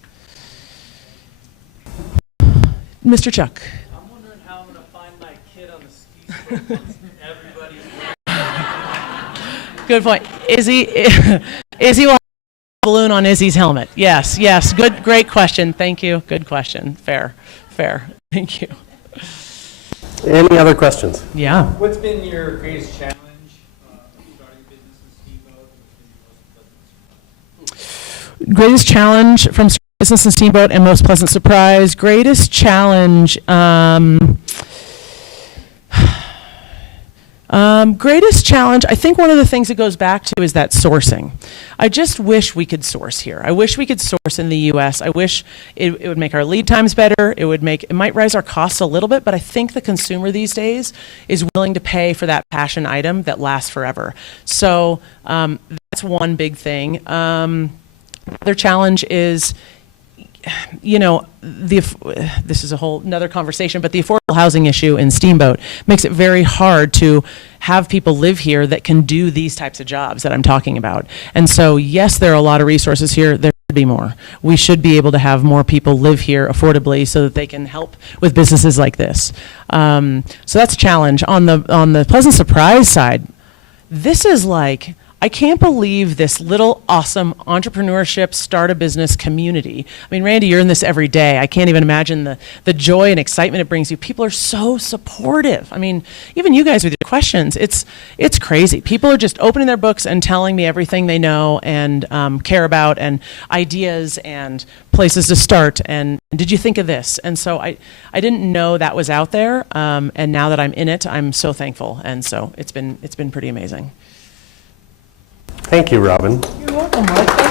Mr. Chuck. I'm wondering how I'm going to find my kid on the ski slope once everybody's Good point. Izzy will have a balloon on Izzy's helmet. Yes. Great question. Thank you. Good question. Fair. Thank you. Any other questions? Yeah. What's been your greatest challenge starting a business in Steamboat? Greatest challenge from business in Steamboat and most pleasant surprise. Greatest challenge. Greatest challenge, I think one of the things it goes back to is that sourcing. I just wish we could source here. I wish we could source in the U.S. I wish it would make our lead times better. It might rise our costs a little bit, but I think the consumer these days is willing to pay for that passion item that lasts forever. So that's one big thing. Another challenge is, this is a whole another conversation, but the affordable housing issue in Steamboat makes it very hard to have people live here that can do these types of jobs that I'm talking about. And so, yes, there are a lot of resources here. There should be more. We should be able to have more people live here affordably so that they can help with businesses like this. So that's a challenge. On the pleasant surprise side, this is like, I can't believe this little awesome entrepreneurship, start a business community. I mean, Randy, you're in this every day. I can't even imagine the joy and excitement it brings you. People are so supportive. I mean, even you guys with your questions, it's crazy. People are just opening their books and telling me everything they know and care about, and ideas and places to start, and did you think of this? And so I didn't know that was out there, and now that I'm in it, I'm so thankful. And so it's been pretty amazing. Thank you, Robin. You're welcome, Mike. Thank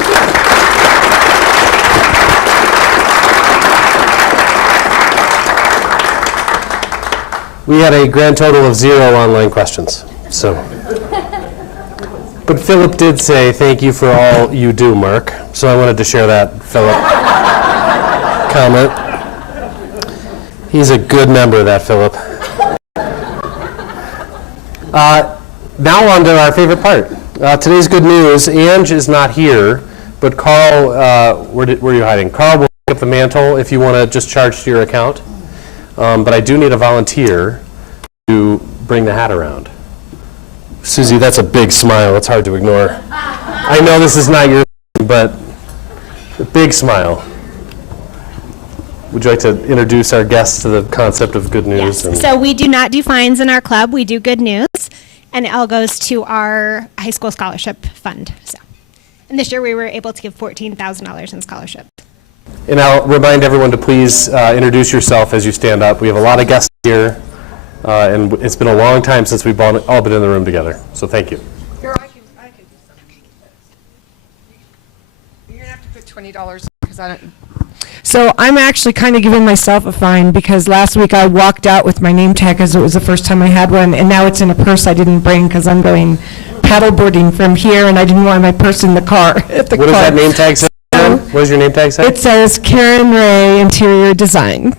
you. We had a grand total of 0 online questions. So, but Philip did say thank you for all you do, Mark. So I wanted to share that Philip comment. He's a good member of that, Philip. Now on to our favorite part. Today's good news. Ange is not here, but Carl, where are you hiding? Carl will pick up the mantle if you want to just charge to your account. But I do need a volunteer to bring the hat around. Susie, that's a big smile. It's hard to ignore. I know this is not your thing, but a big smile. Would you like to introduce our guests to the concept of good news? Yes. So we do not do fines in our club. We do good news. And it all goes to our high school scholarship fund. And this year we were able to give $14,000 in scholarships. And I'll remind everyone to please introduce yourself as you stand up. We have a lot of guests here, and it's been a long time since we've all been in the room together. So thank you. Here, I can do something. You're going to have to put $20 because I don't. So I'm actually kind of giving myself a fine because last week I walked out with my name tag because it was the first time I had one, and now it's in a purse I didn't bring because I'm going paddleboarding from here, and I didn't want my purse in the car. What does that name tag say? What does your name tag say? It says Karen Ray Interior Design.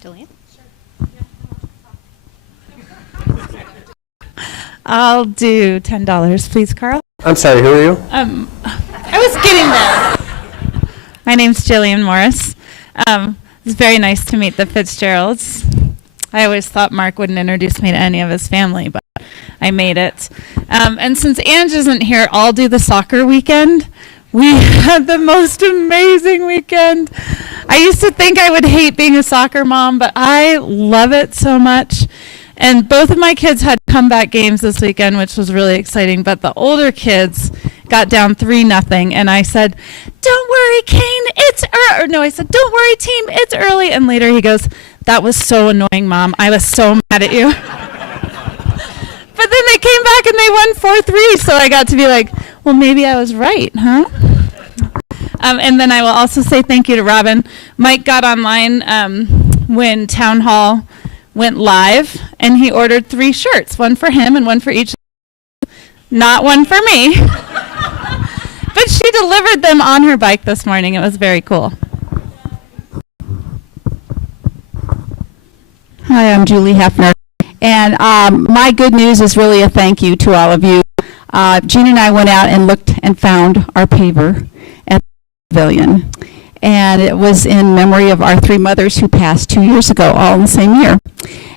Julian? I'll do $10, please, Carl. I'm sorry, who are you? I was getting there. My name's Jillian Morris. It's very nice to meet the Fitzgeralds. I always thought Mark wouldn't introduce me to any of his family, but I made it. And since Ange isn't here, I'll do the soccer weekend. We had the most amazing weekend. I used to think I would hate being a soccer mom, but I love it so much. And both of my kids had comeback games this weekend, which was really exciting. But the older kids, got down 3-0, and I said, "Don't worry, Kane, it's no, I said, "Don't worry, team, it's early." And later he goes, "That was so annoying, Mom. I was so mad at you." But then they came back and they won 4-3, so I got to be like, well, maybe I was right, huh? And then I will also say thank you to Robin. Mike got online when Town Hall went live, and he ordered 3 shirts, one for him and one for each. Not one for me. But she delivered them on her bike this morning. It was very cool. Hi, I'm Julie Hefner. And my good news is really a thank you to all of you. Gina and I went out and looked and found our paver at the pavilion. And it was in memory of our 3 mothers who passed 2 years ago, all in the same year.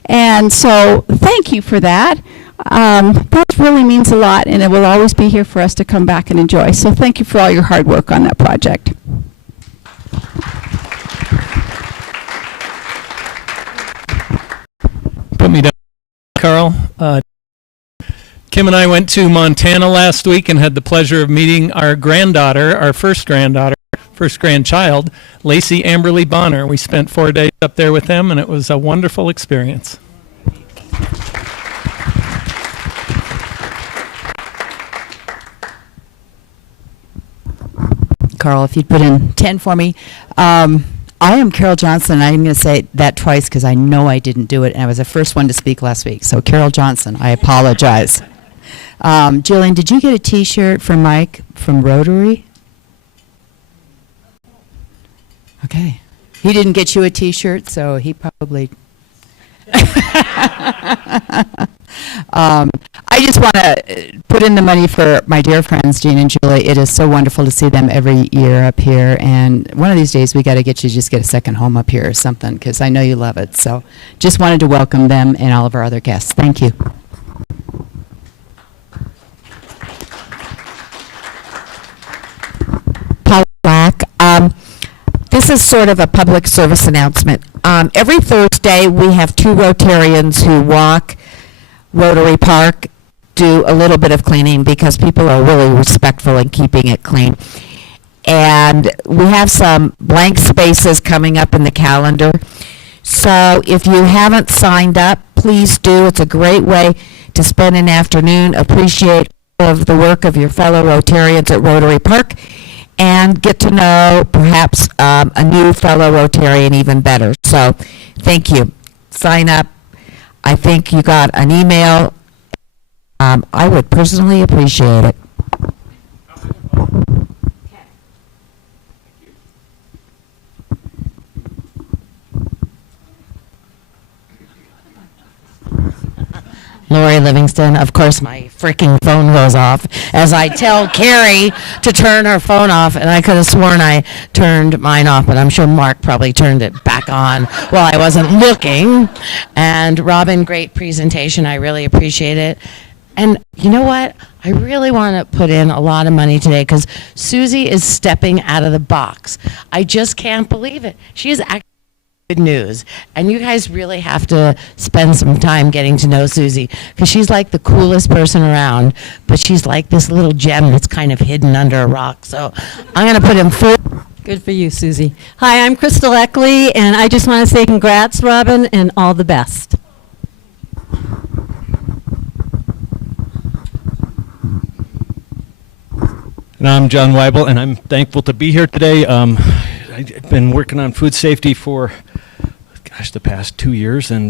And so thank you for that. That really means a lot, and it will always be here for us to come back and enjoy. So thank you for all your hard work on that project. Put me down, Carl. Kim and I went to Montana last week and had the pleasure of meeting our granddaughter, our first grandchild, Lacey Amberly Bonner. We spent 4 days up there with them, and it was a wonderful experience. Carl, if you'd put in 10 for me. I am Carol Johnson. I'm going to say that twice because I know I didn't do it, and I was the first one to speak last week. So Carol Johnson, I apologize. Jillian, did you get a T-shirt from Mike from Rotary? Okay. He didn't get you a T-shirt, so he probably... I just want to put in the money for my dear friends, Jean and Julie. It is so wonderful to see them every year up here. And one of these days, we got to get you just get a second home up here or something, because I know you love it. So just wanted to welcome them and all of our other guests. Thank you. Paula Black. This is sort of a public service announcement. Every Thursday, we have 2 Rotarians who walk Rotary Park, do a little bit of cleaning because people are really respectful in keeping it clean. And we have some blank spaces coming up in the calendar. So if you haven't signed up, please do. It's a great way to spend an afternoon, appreciate of the work of your fellow Rotarians at Rotary Park, and get to know perhaps a new fellow Rotarian even better. So thank you. Sign up. I think you got an email. I would personally appreciate it. Lori Livingston. Of course, my freaking phone goes off as I tell Carrie to turn her phone off, and I could have sworn I turned mine off, but I'm sure Mark probably turned it back on while I wasn't looking. And Robin, great presentation. I really appreciate it. And you know what? I really want to put in a lot of money today because Susie is stepping out of the box. I just can't believe it. She is actually good news, and you guys really have to spend some time getting to know Susie because she's like the coolest person around, but she's like this little gem that's kind of hidden under a rock. So I'm going to put him full. Good for you, Susie. Hi, I'm Crystal Eckley, and I just want to say congrats, Robin, and all the best. And I'm John Weibel, and I'm thankful to be here today. I've been working on food safety for, the past 2 years, and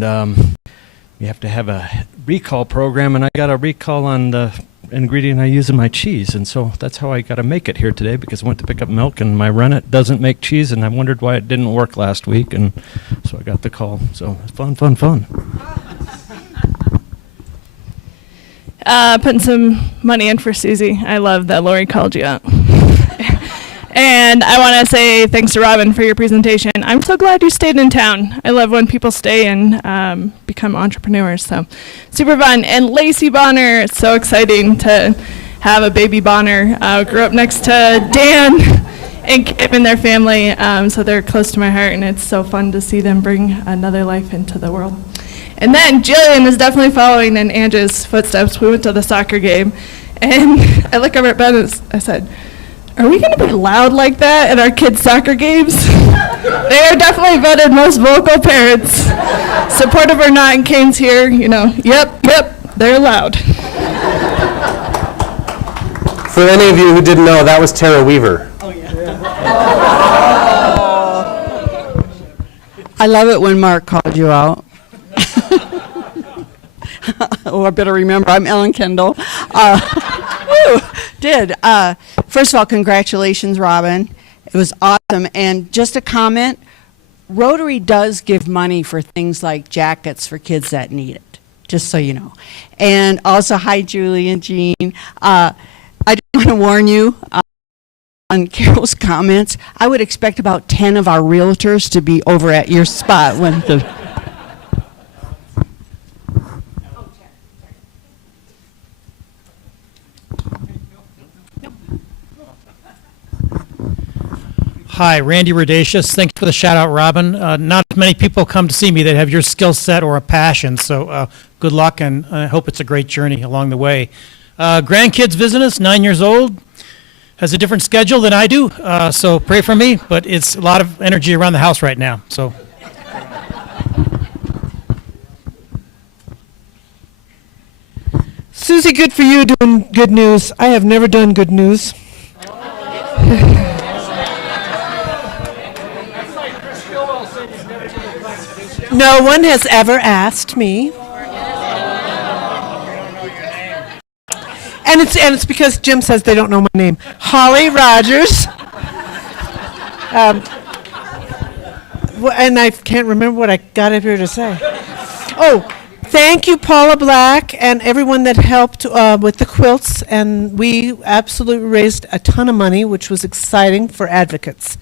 we have to have a recall program, and I got a recall on the ingredient I use in my cheese, and so that's how I got to make it here today, because I went to pick up milk, and my Rennet doesn't make cheese, and I wondered why it didn't work last week, and so I got the call. So fun. Putting some money in for Susie. I love that Lori called you out. And I want to say thanks to Robin for your presentation. I'm so glad you stayed in town. I love when people stay and become entrepreneurs. So super fun. And Lacey Bonner, it's so exciting to have a baby Bonner. Grew up next to Dan and Kim and their family, so they're close to my heart, and it's so fun to see them bring another life into the world. And then Jillian is definitely following in Angie's footsteps. We went to the soccer game, And I look over at Ben and I said, are we going to be loud like that at our kids' soccer games? They are definitely voted most vocal parents. Supportive or not, and Kane's here, you know, yep, they're loud. For any of you who didn't know, that was Tara Weaver. I love it when Mark called you out. Oh, I better remember, I'm Ellen Kendall. First of all, congratulations, Robin. It was awesome. And just a comment, Rotary does give money for things like jackets for kids that need it, just so you know. And also, hi, Julie and Jean. I just want to warn you, on Carol's comments, I would expect about 10 of our realtors to be over at your spot when the... Hi, Randy Rodacious. Thanks for the shout out, Robin. Not many people come to see me that have your skill set or a passion, so good luck, and I hope it's a great journey along the way. Grandkids visit us, 9 years old, has a different schedule than I do, so pray for me, but it's a lot of energy around the house right now. So. Susie, good for you doing good news. I have never done good news. No one has ever asked me. And it's because Jim says they don't know my name. Holly Rogers. And I can't remember what I got up here to say. Oh, thank you, Paula Black, and everyone that helped with the quilts. And we absolutely raised a ton of money, which was exciting for advocates.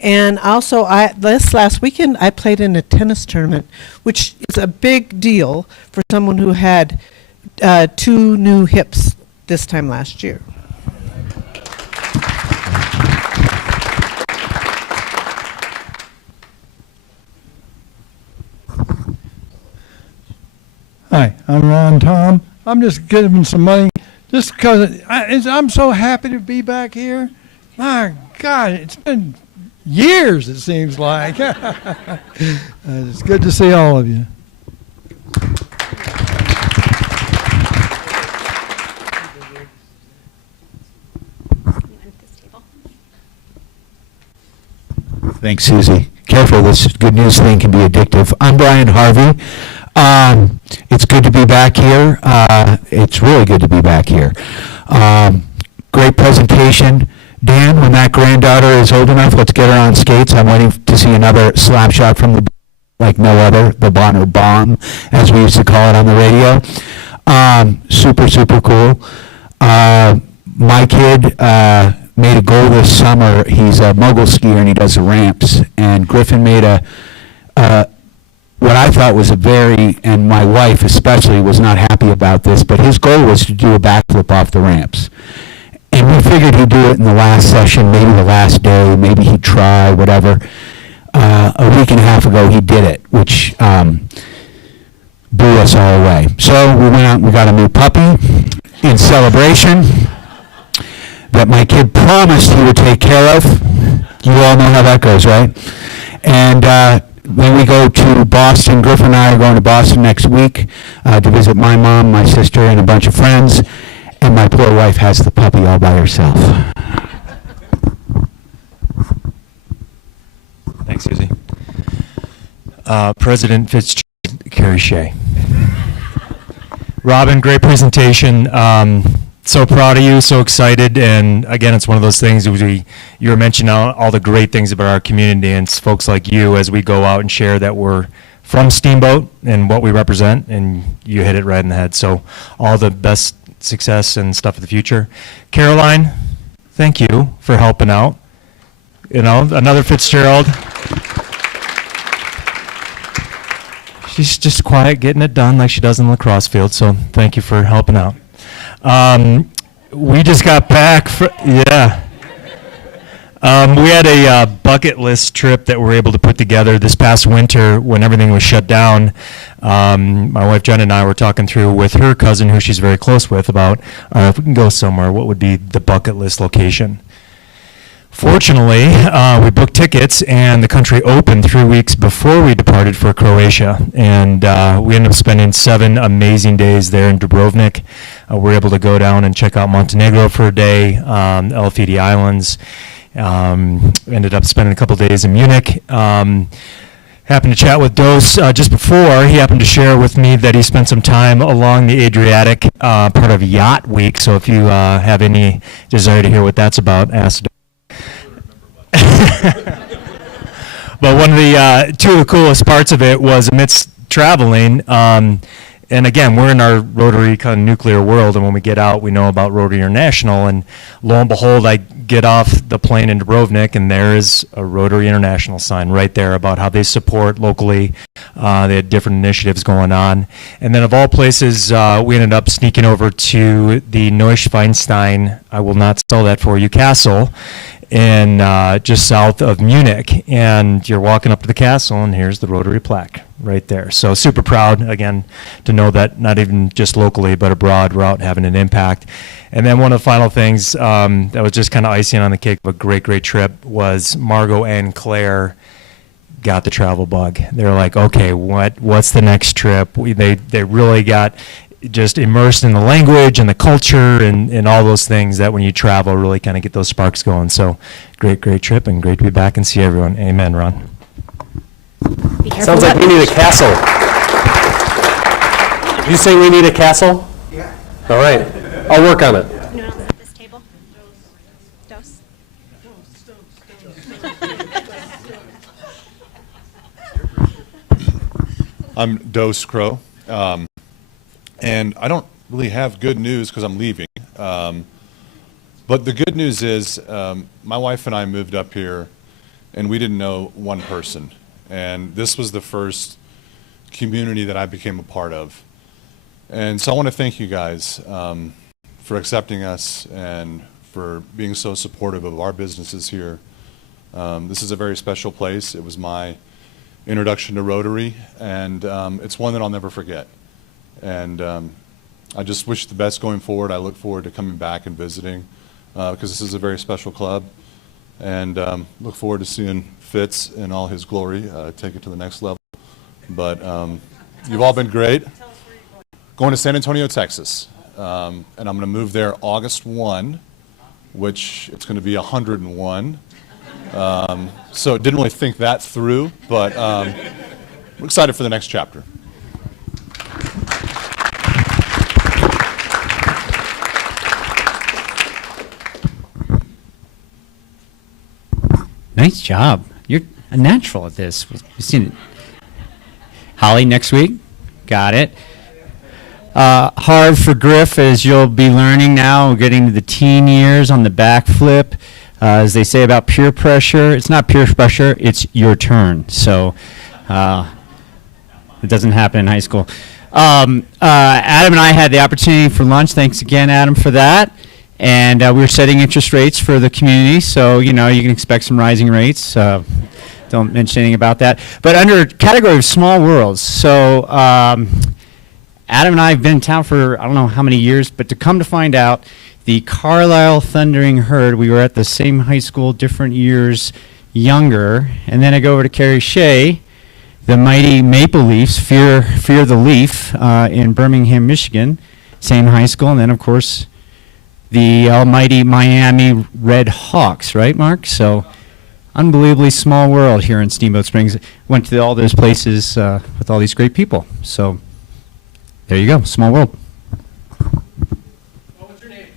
And also, this last weekend, I played in a tennis tournament, which is a big deal for someone who had 2 new hips this time last year. Hi, I'm Ron Tom. I'm just giving some money just because I'm so happy to be back here. My God, it's been years, it seems like. It's good to see all of you. Thanks, Susie. Careful, this good news thing can be addictive. I'm Brian Harvey. It's good to be back here. It's really good to be back here. Great presentation. Dan, when that granddaughter is old enough, let's get her on skates. I'm waiting to see another slap shot from the like no other, the Bonner Bomb, as we used to call it on the radio. Super, super cool. My kid made a goal this summer. He's a mogul skier and he does the ramps. And Griffin made what I thought was and my wife especially was not happy about this, but his goal was to do a backflip off the ramps. And we figured he'd do it in the last session, maybe the last day, maybe he'd try, whatever. A week and a half ago, he did it, which blew us all away. So we went out and we got a new puppy in celebration that my kid promised he would take care of. You all know how that goes, right? And then we go to Boston. Griffin and I are going to Boston next week to visit my mom, my sister, and a bunch of friends. And my poor wife has the puppy all by herself. Thanks, Susie. President Fitzgerald, Carrie Shea. Robin, great presentation. So proud of you, so excited, and again, it's one of those things. You were mentioning all the great things about our community, and it's folks like you as we go out and share that we're from Steamboat and what we represent, and you hit it right in the head. So all the best success and stuff for the future. Caroline, thank you for helping out. You know, another Fitzgerald. She's just quiet, getting it done like she does in the lacrosse field, so thank you for helping out. We just got back We had a bucket list trip that we were able to put together this past winter when everything was shut down. My wife Jen and I were talking through with her cousin, who she's very close with, about if we can go somewhere, what would be the bucket list location. Fortunately, we booked tickets, and the country opened 3 weeks before we departed for Croatia, and we ended up spending 7 amazing days there in Dubrovnik. We were able to go down and check out Montenegro for a day, Elfidi Islands. Ended up spending a couple days in Munich. Happened to chat with Dos just before. He happened to share with me that he spent some time along the Adriatic, part of Yacht Week. So if you have any desire to hear what that's about, ask Dos. But one of the 2 of the coolest parts of it was amidst traveling, and again, we're in our Rotary kind of nuclear world, and when we get out, we know about Rotary International, and lo and behold, I get off the plane in Dubrovnik, and there is a Rotary International sign right there about how they support locally. They had different initiatives going on. And then of all places, we ended up sneaking over to the Neuschwanstein, I will not spell that for you, castle, in just south of Munich, and you're walking up to the castle, and here's the Rotary plaque right there. So super proud, again, to know that not even just locally, but abroad, we're out having an impact. And then one of the final things that was just kind of icing on the cake of a great, great trip was Margot and Claire got the travel bug. They're like, okay, what's the next trip? They really got just immersed in the language and the culture and all those things that when you travel really kind of get those sparks going. So great, great trip, and great to be back and see everyone. Amen, Ron. Sounds like we need a castle. You say we need a castle? Yeah. All right. I'll work on it. This table. Dos. I'm Dos Crow. And I don't really have good news because I'm leaving. But the good news is my wife and I moved up here, and we didn't know one person. And this was the first community that I became a part of. And so I want to thank you guys for accepting us and for being so supportive of our businesses here. This is a very special place. It was my introduction to Rotary, and it's one that I'll never forget. And I just wish the best going forward. I look forward to coming back and visiting because this is a very special club, and look forward to seeing Fitz in all his glory take it to the next level. But you've all been great. Going to San Antonio, Texas, and I'm going to move there August 1, which it's going to be 101. So didn't really think that through, but we're excited for the next chapter. Nice job. You're a natural at this. We've seen it. Holly, next week. Got it. Hard for Griff, as you'll be learning now, getting to the teen years on the backflip. As they say about peer pressure, it's not peer pressure, it's your turn. So it doesn't happen in high school. Adam and I had the opportunity for lunch. Thanks again, Adam, for that. And we were setting interest rates for the community, so you know you can expect some rising rates. Don't mention anything about that. But under category of small worlds, so Adam and I have been in town for I don't know how many years, but to come to find out, the Carlisle Thundering Herd, we were at the same high school, different years younger, and then I go over to Carrie Shea, the mighty Maple Leafs, Fear the Leaf, in Birmingham, Michigan, same high school, and then of course the almighty Miami Red Hawks, right, Mark? So, unbelievably small world here in Steamboat Springs. Went to all those places with all these great people. So, there you go, small world. What's your name?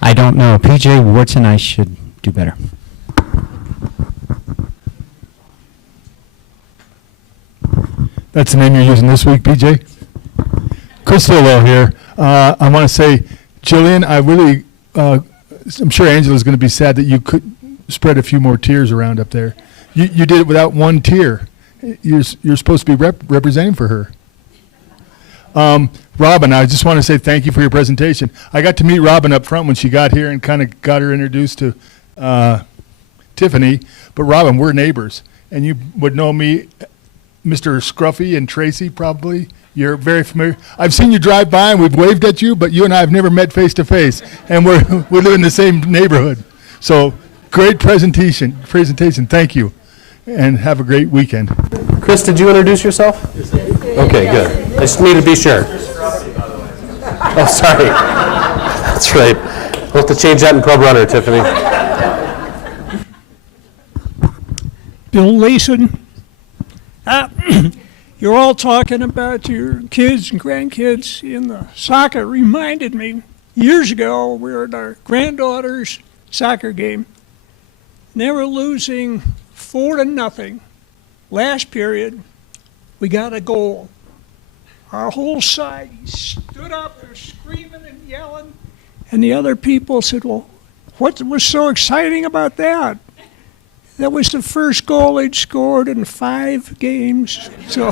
I don't know. PJ Wharton, I should do better. That's the name you're using this week, PJ? Chris Hillo here. I want to say, Jillian, I'm sure Angela's going to be sad that you could spread a few more tears around up there. You did it without one tear. You're supposed to be representing for her. Robin, I just want to say thank you for your presentation. I got to meet Robin up front when she got here and kind of got her introduced to Tiffany. But Robin, we're neighbors, and you would know me, Mr. Scruffy and Tracy probably. You're very familiar. I've seen you drive by and we've waved at you, but you and I have never met face to face, and we live in the same neighborhood. So great presentation. Thank you, and have a great weekend. Chris, did you introduce yourself? Okay, good. I just need to be sure. Oh, sorry. That's right. We'll have to change that in Pub Runner, Tiffany. Bill Leeson. You're all talking about your kids and grandkids in the soccer. Reminded me, years ago, we were at our granddaughter's soccer game. And they were losing 4-0. Last period, we got a goal. Our whole side stood up, they're screaming and yelling. And the other people said, well, what was so exciting about that? That was the first goal they'd scored in 5 games. So.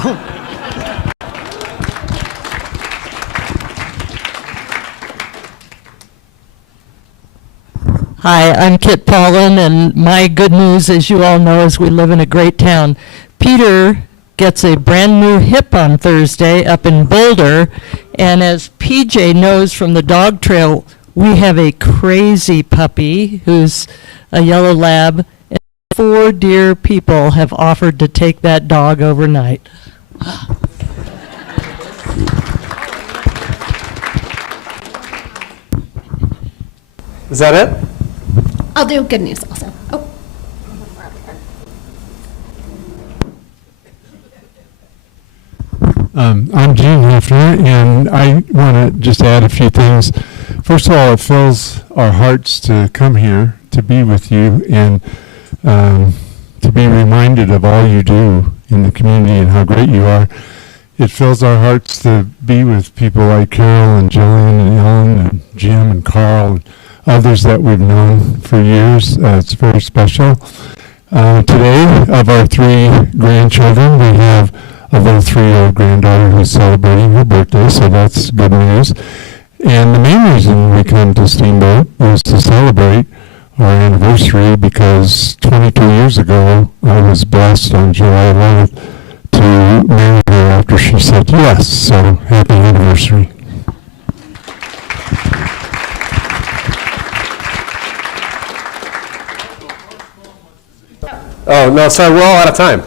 Hi, I'm Kit Paulin, and my good news, as you all know, is we live in a great town. Peter gets a brand new hip on Thursday up in Boulder, and as PJ knows from the dog trail, we have a crazy puppy who's a yellow lab. 4 dear people have offered to take that dog overnight. Is that it? I'll do good news also. Oh. I'm Gene Hefner, and I want to just add a few things. First of all, it fills our hearts to come here to be with you and to be reminded of all you do in the community and how great you are. It fills our hearts to be with people like Carol and Jillian and Ellen and Jim and Carl and others that we've known for years. It's very special. Today, of our 3 grandchildren, we have a little 3-year-old granddaughter who's celebrating her birthday, so that's good news. And the main reason we come to Steamboat was to celebrate our anniversary, because 22 years ago I was blessed on July 11th to marry her after she said yes. So happy anniversary. Oh, no, sorry, we're all out of time.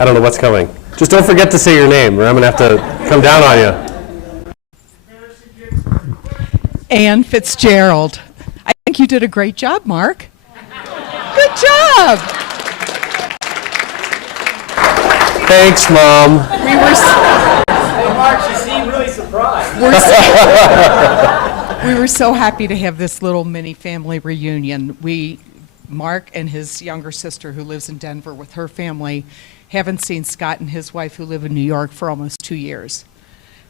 I don't know what's coming. Just don't forget to say your name, or I'm going to have to come down on you. Ann Fitzgerald. I think you did a great job, Mark. Good job. Thanks, Mom. We were Mark, you seem really surprised. we were so happy to have this little mini family reunion. Mark and his younger sister, who lives in Denver with her family, haven't seen Scott and his wife, who live in New York, for almost 2 years.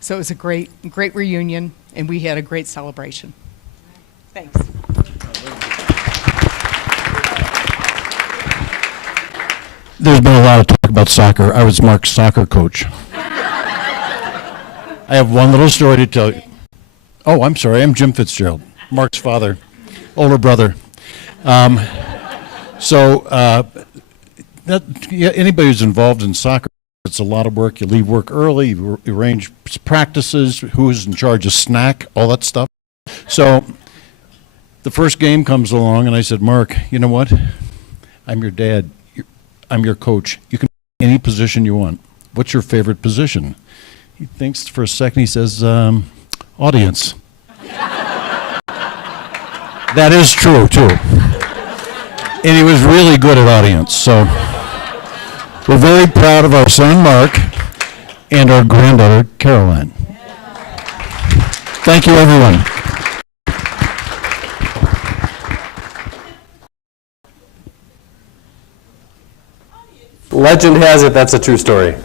So it was a great reunion, and we had a great celebration. Thanks. There's been a lot of talk about soccer. I was Mark's soccer coach. I have one little story to tell you. Oh, I'm sorry. I'm Jim Fitzgerald, Mark's father, older brother. Anybody who's involved in soccer, it's a lot of work. You leave work early, you arrange practices, who's in charge of snack, all that stuff. So the first game comes along, and I said, Mark, you know what? I'm your dad. I'm your coach. You can play any position you want. What's your favorite position? He thinks for a second. He says, audience. That is true, too. And he was really good at audience. So we're very proud of our son, Mark, and our granddaughter, Caroline. Thank you, everyone. Legend has it that's a true story.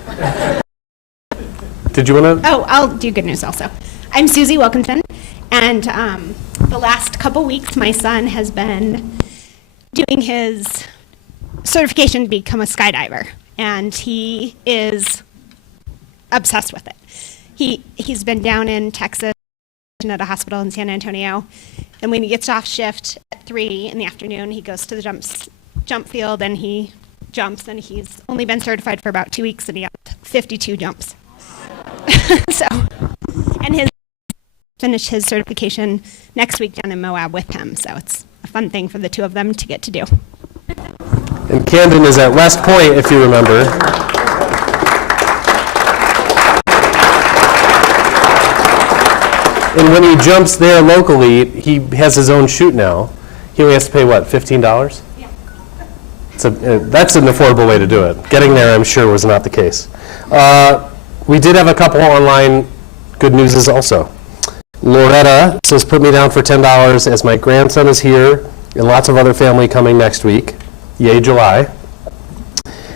Did you want to? Oh, I'll do good news also. I'm Susie Wilkinson, and the last couple weeks my son has been doing his certification to become a skydiver. and he is obsessed with it. He's been down in Texas at a hospital in San Antonio, and when he gets off shift at 3 in the afternoon, he goes to the jump field and he jumps, and he's only been certified for about 2 weeks, and he got 52 jumps. So, and his finish his certification next week down in Moab with him, so it's a fun thing for the two of them to get to do. And Camden is at West Point, if you remember. And when he jumps there locally, he has his own chute now. He only has to pay, what, $15? Yeah. That's an affordable way to do it. Getting there, I'm sure, was not the case. We did have a couple online good newses also. Loretta says, put me down for $10 as my grandson is here and lots of other family coming next week. Yay, July.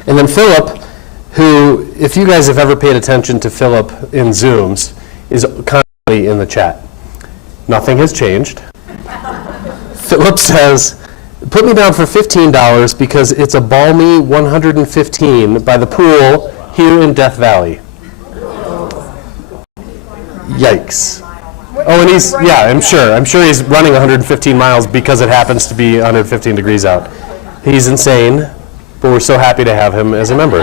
And then Philip, who, if you guys have ever paid attention to Philip in Zooms, is constantly in the chat. Nothing has changed. Philip says, put me down for $15 because it's a balmy 115 by the pool here in Death Valley. Yikes. Oh, and he's, yeah, I'm sure he's running 115 miles because it happens to be 115 degrees out. He's insane, but we're so happy to have him as a member.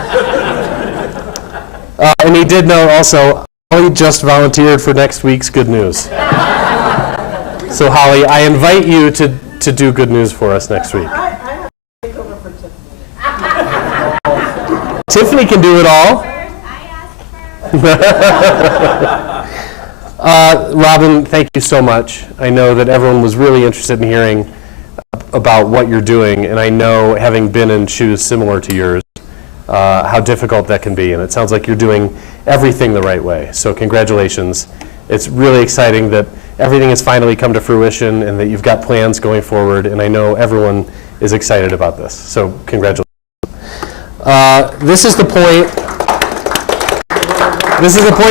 And he did know also, Holly just volunteered for next week's Good News. So Holly, I invite you to do Good News for us next week. Tiffany can do it all. Robin, thank you so much. I know that everyone was really interested in hearing about what you're doing, and I know, having been in shoes similar to yours, how difficult that can be, and it sounds like you're doing everything the right way. So congratulations. It's really exciting that everything has finally come to fruition and that you've got plans going forward, and I know everyone is excited about this. So congratulations. This is the point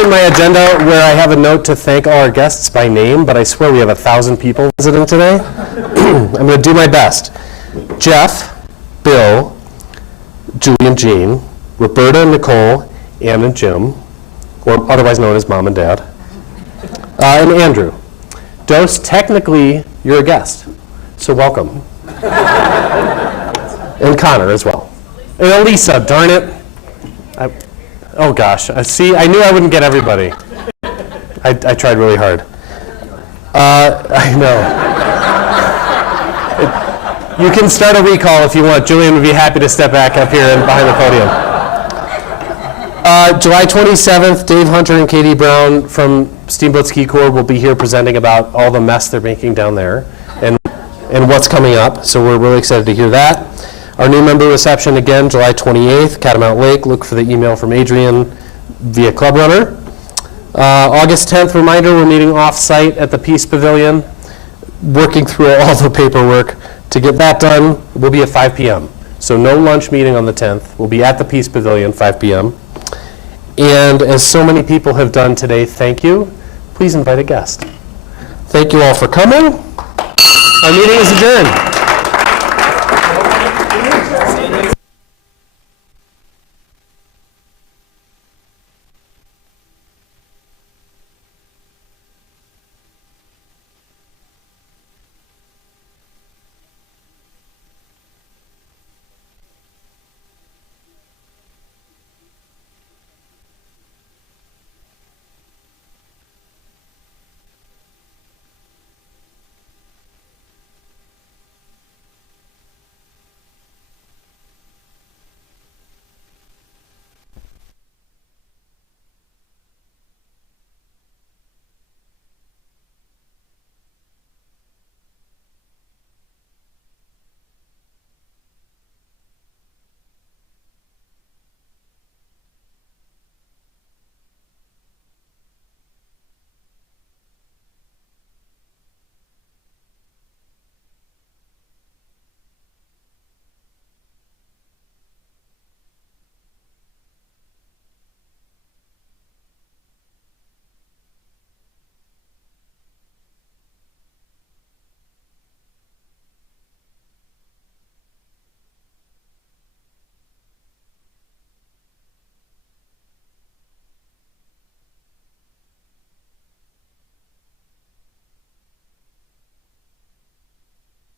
in my agenda where I have a note to thank all our guests by name, but I swear we have 1,000 people visiting today. I'm going to do my best. Jeff, Bill, Julie and Jean, Roberta and Nicole, Ann and Jim, or otherwise known as Mom and Dad, and Andrew. Dos, technically, you're a guest, so welcome. And Connor as well. And Elisa, darn it. Oh gosh, see, I knew I wouldn't get everybody. I tried really hard. I know. You can start a recall if you want. Julian would be happy to step back up here and behind the podium. July 27th, Dave Hunter and Katie Brown from Steamboat Ski Corps will be here presenting about all the mess they're making down there and what's coming up. So we're really excited to hear that. Our new member reception, again, July 28th, Catamount Lake. Look for the email from Adrian via Club Runner. August 10th, reminder, we're meeting off-site at the Peace Pavilion, working through all the paperwork. To get that done, we'll be at 5 p.m. So no lunch meeting on the 10th. We'll be at the Peace Pavilion, 5 p.m. And as so many people have done today, thank you. Please invite a guest. Thank you all for coming. Our meeting is adjourned.